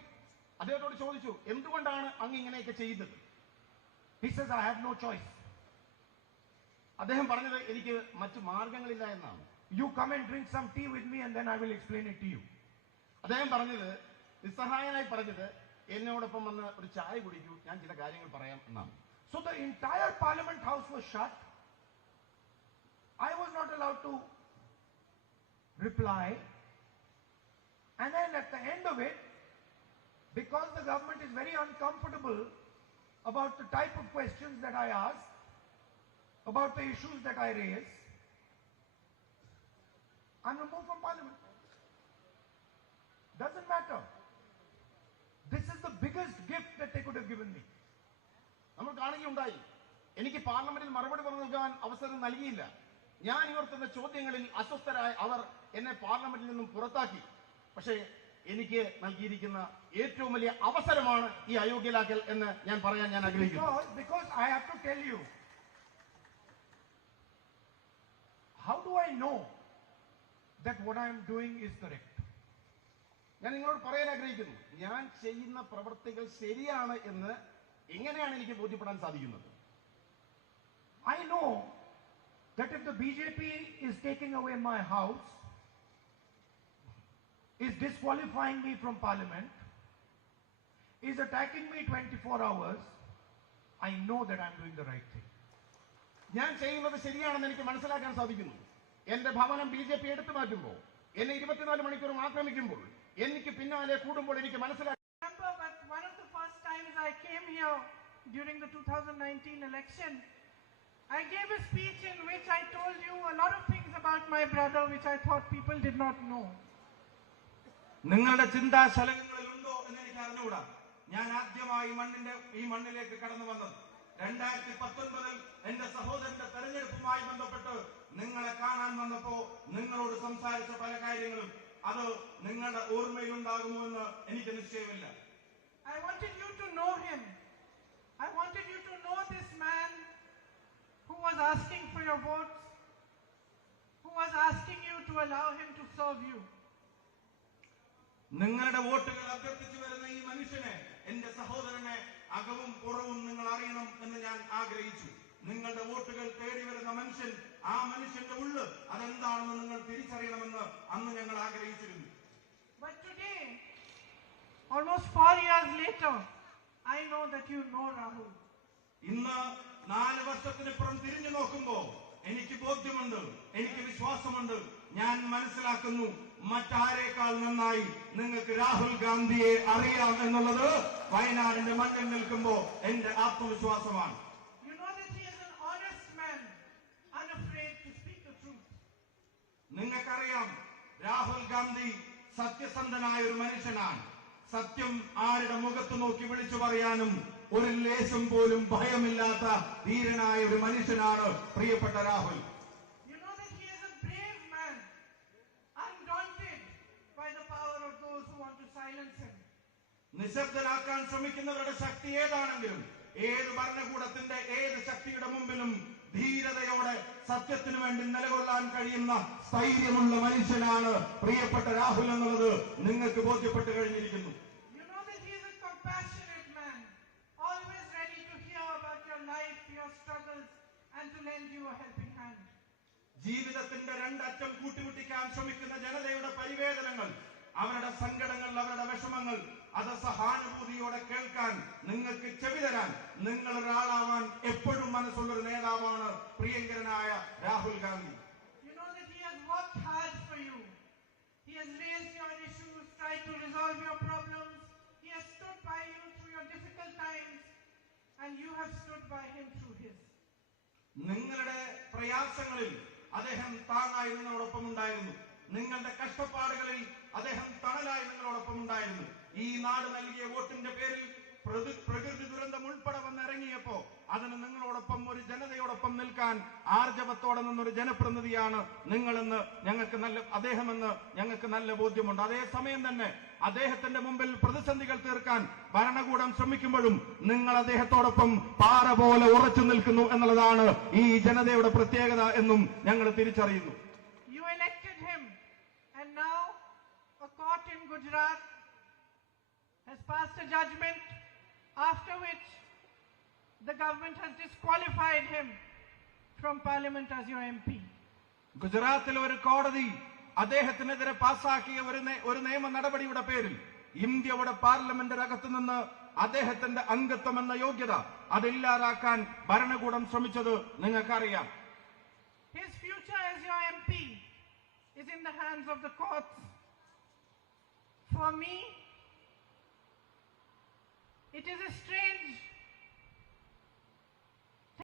അദ്ദേഹത്തോട് ചോദിച്ചു, എന്തുകൊണ്ടാണ് അങ്ങ് ഇങ്ങനെയൊക്കെ ചെയ്തത്? He says, I have no choice. അദ്ദേഹം പറഞ്ഞത്, എനിക്ക് മറ്റു മാർഗങ്ങളില്ല എന്നാണ്. You come and drink some tea with me and then I will explain it to you. അദ്ദേഹം പറഞ്ഞത്, നിസ്സഹായനായി പറഞ്ഞത്, എന്നോടൊപ്പം വന്ന് ഒരു ചായ കുടിക്കൂ, ഞാൻ ചില കാര്യങ്ങൾ പറയാം എന്നാണ്. So the entire Parliament House was shut I was not allowed to reply. And then at the end of it, because the government is very uncomfortable about the type of questions that I ask, about the issues that I raise, I'm removed from parliament. Doesn't matter. This is the biggest gift that they could have given me. നമ്മൾ കാണുകയുണ്ടായി, എനിക്ക് പാർലമെന്റിൽ മറുപടി പറഞ്ഞു നൽകാൻ അവസരം നൽകിയില്ല. ഞാൻ ഉയർത്തുന്ന ചോദ്യങ്ങളിൽ അസ്വസ്ഥരായ അവർ എന്നെ പാർലമെന്റിൽ നിന്നും പുറത്താക്കി. പക്ഷേ എനിക്ക് നൽകിയിരിക്കുന്ന ഏറ്റവും വലിയ അവസരമാണ് ഈ അയോഗ്യലാക്കൽ എന്ന് ഞാൻ പറയാൻ ഞാൻ ആഗ്രഹിക്കുന്നു. Because I have to tell you, how do I know that what I am doing is correct? ഞാൻ നിങ്ങളോട് പറയാൻ ആഗ്രഹിക്കുന്നു, ഞാൻ ചെയ്യുന്ന പ്രവൃത്തികൾ ശരിയാണ് എന്ന് എങ്ങനെയാണ് എനിക്ക് ബോധ്യപ്പെടാൻ സാധിക്കുന്നത്? I know that if the BJP is taking away my house, is disqualifying me from parliament, is attacking me 24 hours, I know that I'm doing the right thing. ഞാൻ ചെയ്യുന്നത് ശരിയാണെന്ന് എനിക്ക് മനസ്സിലാക്കാൻ സാധിക്കുന്നു. എന്റെ ഭവനം BJP എടുത്തു മാറ്റുമ്പോൾ, എന്നെ 24 മണിക്കൂറും ആക്രമിക്കുമ്പോൾ, എനിക്ക് പിന്നാലെ കൂടുമ്പോൾ എനിക്ക് മനസ്സിലാക്കാൻ. But one of the first times I came here during the 2019 election, I gave a speech in which I told you a lot of things about my brother which I thought people did not know. നിങ്ങളുടെ ചിന്താശലകങ്ങളിൽ ഉണ്ടോ എന്ന് എനിക്ക് അറിഞ്ഞുകൂടാ. ഞാൻ ആദ്യമായി ഈ മണ്ണിലേക്ക് കടന്നു വന്നത് 2019 എന്റെ സഹോദരന്റെ തെരഞ്ഞെടുപ്പുമായി ബന്ധപ്പെട്ട് നിങ്ങളെ കാണാൻ വന്നപ്പോ നിങ്ങളോട് സംസാരിച്ച പല കാര്യങ്ങളും അത് നിങ്ങളുടെ ഓർമ്മയിലുണ്ടാകുമോ എന്ന് എനിക്ക് നിശ്ചയമില്ല. I wanted you to know him. I wanted you to know this man who was asking for your votes, who was asking you to allow him to serve you. നിങ്ങളുടെ വോട്ടുകൾ അഭ്യർത്ഥിച്ചു വരുന്ന ഈ മനുഷ്യനെ, എന്റെ സഹോദരനെ അകവും പുറവും നിങ്ങൾ അറിയണം എന്ന് ഞാൻ ആഗ്രഹിച്ചു. നിങ്ങളുടെ വോട്ടുകൾ തേടി വരുന്ന മനുഷ്യൻ, ആ മനുഷ്യന്റെ ഉള്ള് അതെന്താണെന്ന് നിങ്ങൾ തിരിച്ചറിയണമെന്ന് അന്ന് ഞങ്ങൾ ആഗ്രഹിച്ചിരുന്നു. But today, almost 4 years later, I know that you know Rahul. ഇന്ന് 4 വർഷത്തിനിപ്പുറം തിരിഞ്ഞു നോക്കുമ്പോ എനിക്ക് ബോധ്യമുണ്ട്, എനിക്ക് വിശ്വാസമുണ്ട്, ഞാൻ മനസ്സിലാക്കുന്നു മറ്റാരേക്കാൾ നന്നായി നിങ്ങൾക്ക് രാഹുൽ ഗാന്ധിയെ അറിയാം എന്നുള്ളത് വയനാടിന്റെ മണ്ണിൽ നിൽക്കുമ്പോ എന്റെ ആത്മവിശ്വാസമാണ്. You know that he is an honest man, unafraid to speak the truth. നിങ്ങൾക്കറിയാം, രാഹുൽ ഗാന്ധി സത്യസന്ധനായ ഒരു മനുഷ്യനാണ്. സത്യം ആരുടെ മുഖത്ത് നോക്കി വിളിച്ചു പറയാനും ഒരു ലേശം പോലും ഭയമില്ലാത്ത ധീരനായ ഒരു മനുഷ്യനാണ് പ്രിയപ്പെട്ട Rahul. You know that he is a brave man, undaunted by the power of those who want to silence him. നിശബ്ദനാക്കാൻ ശ്രമിക്കുന്നവരുടെ ശക്തി ഏതാണെങ്കിലും, ഏത് ഭരണകൂടത്തിന്റെ ഏത് ശക്തിയുടെ മുമ്പിലും ധീരതയോടെ സത്യത്തിനു വേണ്ടി നിലകൊള്ളാൻ കഴിയുന്ന സ്ഥൈര്യമുള്ള മനുഷ്യനാണ് പ്രിയപ്പെട്ട രാഹുൽ എന്നുള്ളത് നിങ്ങൾക്ക് ബോധ്യപ്പെട്ട് കഴിഞ്ഞിരിക്കുന്നു. You know that he is a compassionate man, always ready to hear about your life, your struggles, and to lend you a helping hand. ജീവിതത്തിന്റെ രണ്ടറ്റം കൂട്ടിമുട്ടിക്കാൻ ശ്രമിക്കുന്ന ജനതയുടെ പരിവേദനങ്ങൾ, അവരുടെ സങ്കടങ്ങൾ, അവരുടെ വിഷമങ്ങൾ അത് സഹാനുഭൂതിയോടെ കേൾക്കാൻ, നിങ്ങൾക്ക് ചെവി തരാൻ നിങ്ങൾ ഒരാളാവാൻ എപ്പോഴും മനസ്സുള്ളൊരു നേതാവാണ് പ്രിയങ്കരനായ Rahul Gandhi. You know that he has worked hard for you. He has raised your issues, tried to resolve your problems. He has stood by you through your difficult times, and you have stood by him through his. നിങ്ങളുടെ പ്രയാസങ്ങളിൽ അദ്ദേഹം താങ്ങായി നിങ്ങളോടൊപ്പം ഉണ്ടായിരുന്നു. നിങ്ങളുടെ കഷ്ടപ്പാടുകളിൽ അദ്ദേഹം തണലായി നിങ്ങളോടൊപ്പം ഉണ്ടായിരുന്നു. ഈ നാട് നൽകിയ വോട്ടിന്റെ പേരിൽ പ്രകൃതി ദുരന്തം ഉൾപ്പെടെ വന്നിറങ്ങിയപ്പോ അതിന് നിങ്ങളോടൊപ്പം ഒരു ജനതയോടൊപ്പം നിൽക്കാൻ ആർജവത്തോടെ നിന്നൊരു ജനപ്രതിനിധിയാണ് നിങ്ങളെന്ന് അദ്ദേഹമെന്ന് ഞങ്ങൾക്ക് നല്ല ബോധ്യമുണ്ട്. അതേസമയം തന്നെ അദ്ദേഹത്തിന്റെ മുമ്പിൽ പ്രതിസന്ധികൾ തീർക്കാൻ ഭരണകൂടം ശ്രമിക്കുമ്പോഴും നിങ്ങൾ അദ്ദേഹത്തോടൊപ്പം പാറ പോലെ ഉറച്ചു നിൽക്കുന്നു എന്നുള്ളതാണ് ഈ ജനതയുടെ പ്രത്യേകത എന്നും ഞങ്ങൾ തിരിച്ചറിയുന്നു. You elected him, and now a court in Gujarat has passed a judgment after which the government has disqualified him from parliament as your MP. ഗുജറാത്തിലെ ഒരു കോടതി അദ്ദേഹത്തിനെതിരെ പാസാക്കിയ ഒരു നിയമ നടപടിയുടെ പേരിൽ ഇന്ത്യയുടെ പാർലമെന്റിനകത്തു നിന്ന് അദ്ദേഹത്തിന്റെ അംഗത്വം എന്ന യോഗ്യത അതില്ലാതാക്കാൻ ഭരണകൂടം ശ്രമിച്ചത് നിങ്ങൾക്കറിയാം. His future in the hands of the courts. For me, it is a strange